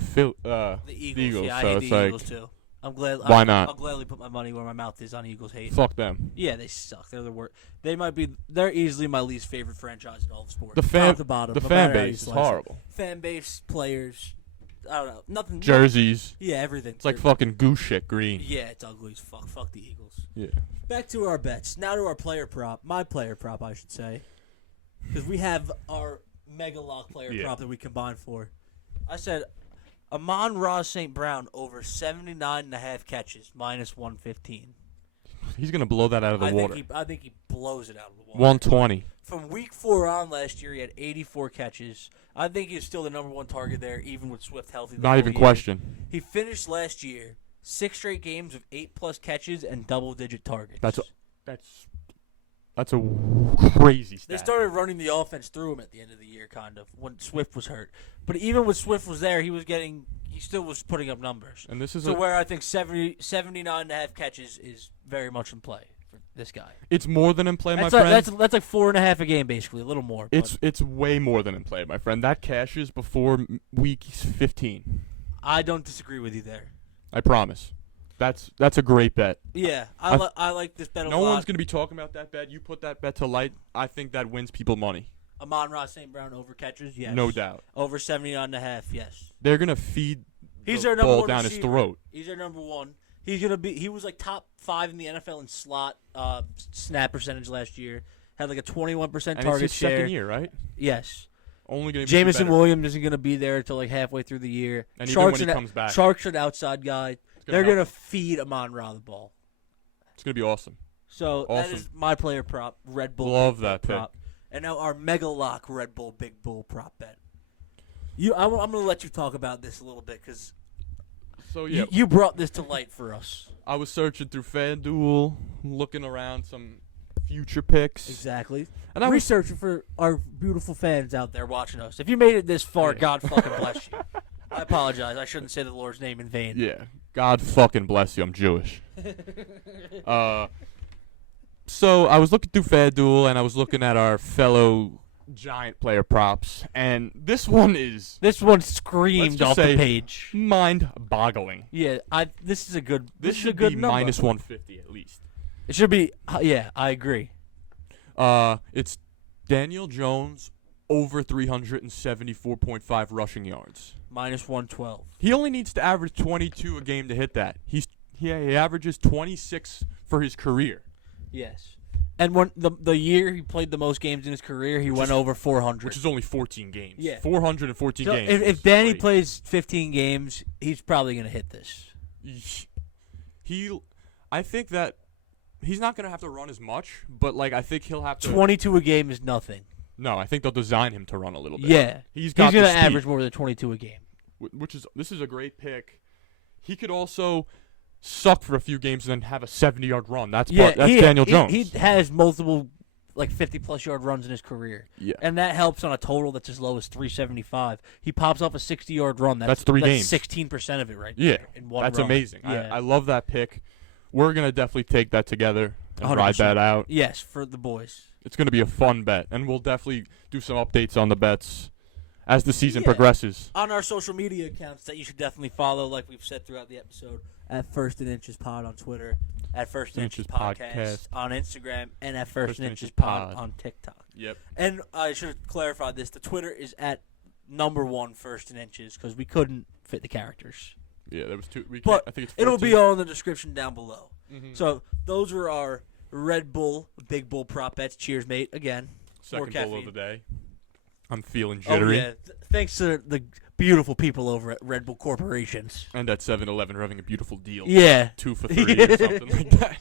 Eagles. Yeah, I hate the Eagles too. I'm glad. Why not? I'll gladly put my money where my mouth is on Eagles hate. Fuck them. Yeah, they suck. They're the worst. They're easily my least favorite franchise in all of sports. The fan base is horrible. Fan base, players, I don't know, nothing. Jerseys. Yeah, everything. It's like fucking goose shit green. Yeah, it's ugly as fuck. Fuck the Eagles. Yeah. Back to our bets. Now to our player prop. My player prop, I should say, because we have our mega lock player prop that we combined for. I said Amon-Ra St. Brown over 79.5 catches, minus 115. He's going to blow that out of the water. I think he blows it out of the water. 120. From week 4 on last year, he had 84 catches. I think he's still the number 1 target there, even with Swift healthy. Not even question. He finished last year 6 straight games of 8+ catches and double-digit targets. That's a crazy stat. They started running the offense through him at the end of the year, kind of, when Swift was hurt. But even when Swift was there, he still was putting up numbers. And this is where I think 79.5 catches is very much in play for this guy. It's more than in play, my friend. That's like 4.5 a game, basically, a little more. It's way more than in play, my friend. That cashes before week 15. I don't disagree with you there. I promise. That's a great bet. Yeah, I like this bet a lot. No one's going to be talking about that bet. You put that bet to light, I think that wins people money. Amon-Ra St. Brown over catches, yes. No doubt. Over 79.5, yes. They're going to feed He's the their number ball one down receiver. his throat. He's their number 1. He was like top 5 in the NFL in slot snap percentage last year. Had like a 21% and target it's his share. second year, right? Yes. Only going to be Jamison better. Williams isn't going to be there until like halfway through the year. And even when he comes back. Shark's an outside guy. They're going to feed Amon-Ra the ball. It's going to be awesome. So that is my player prop, Red Bull. Love Big that Bull prop. And now our Mega Lock Red Bull Big Bull prop bet. I'm going to let you talk about this a little bit because you brought this to light for us. I was searching through FanDuel, looking around some future picks. Exactly. And I was researching for our beautiful fans out there watching us. If you made it this far, God fucking bless you. I apologize. I shouldn't say the Lord's name in vain. Yeah. God fucking bless you. I'm Jewish. So I was looking through FanDuel, and I was looking at our fellow Giant player props, and this one screamed off the page. Mind-boggling. Yeah, this is a good. This should should be be minus 150 at least. It should be. Yeah, I agree. It's Daniel Jones over 374.5 rushing yards. Minus 112. He only needs to average 22 a game to hit that. He averages 26 for his career. Yes. And when the year he played the most games in his career, he went over 400. Which is only 14 games. Yeah. 414 so games. If Danny plays 15 games, he's probably going to hit this. I think that he's not going to have to run as much, but I think he'll have to. 22 a game is nothing. No, I think they'll design him to run a little bit. Yeah. He's going to average more than 22 a game. This is a great pick. He could also suck for a few games and then have a 70-yard run. That's Daniel Jones. He has multiple 50-plus yard runs in his career. Yeah. And that helps on a total that's as low as 375. He pops off a 60-yard run. That's 3 games. 16% of it right there in one that's run. Amazing. Yeah. I love that pick. We're going to definitely take that together and 100%. ride that out. Yes, for the boys. It's going to be a fun bet, and we'll definitely do some updates on the bets as the season progresses. On our social media accounts that you should definitely follow, like we've said throughout the episode, at First and Inches Pod on Twitter, at First and Inches Podcast on Instagram, and at First and Inches Pod on TikTok. Yep. And I should clarify this. The Twitter is at #1 First and Inches because we couldn't fit the characters. Yeah, there was 2. But I think it's 14. It'll be all in the description down below. Mm-hmm. So those were our Red Bull, Big Bull prop bets. Cheers, mate. Again. Second bowl of the day. I'm feeling jittery. Oh, yeah. Thanks to the beautiful people over at Red Bull Corporations. And at 7-Eleven having a beautiful deal. Yeah. 2 for 3 or something like that.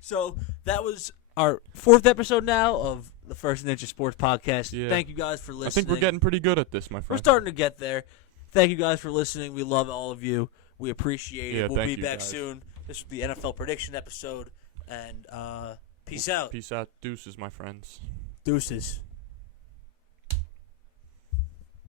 So that was our 4th episode now of the First and Inches Sports Podcast. Yeah. Thank you guys for listening. I think we're getting pretty good at this, my friend. We're starting to get there. Thank you guys for listening. We love all of you. We appreciate it. We'll be back soon. This was the NFL prediction episode. And peace out. Peace out. Deuces, my friends. Deuces.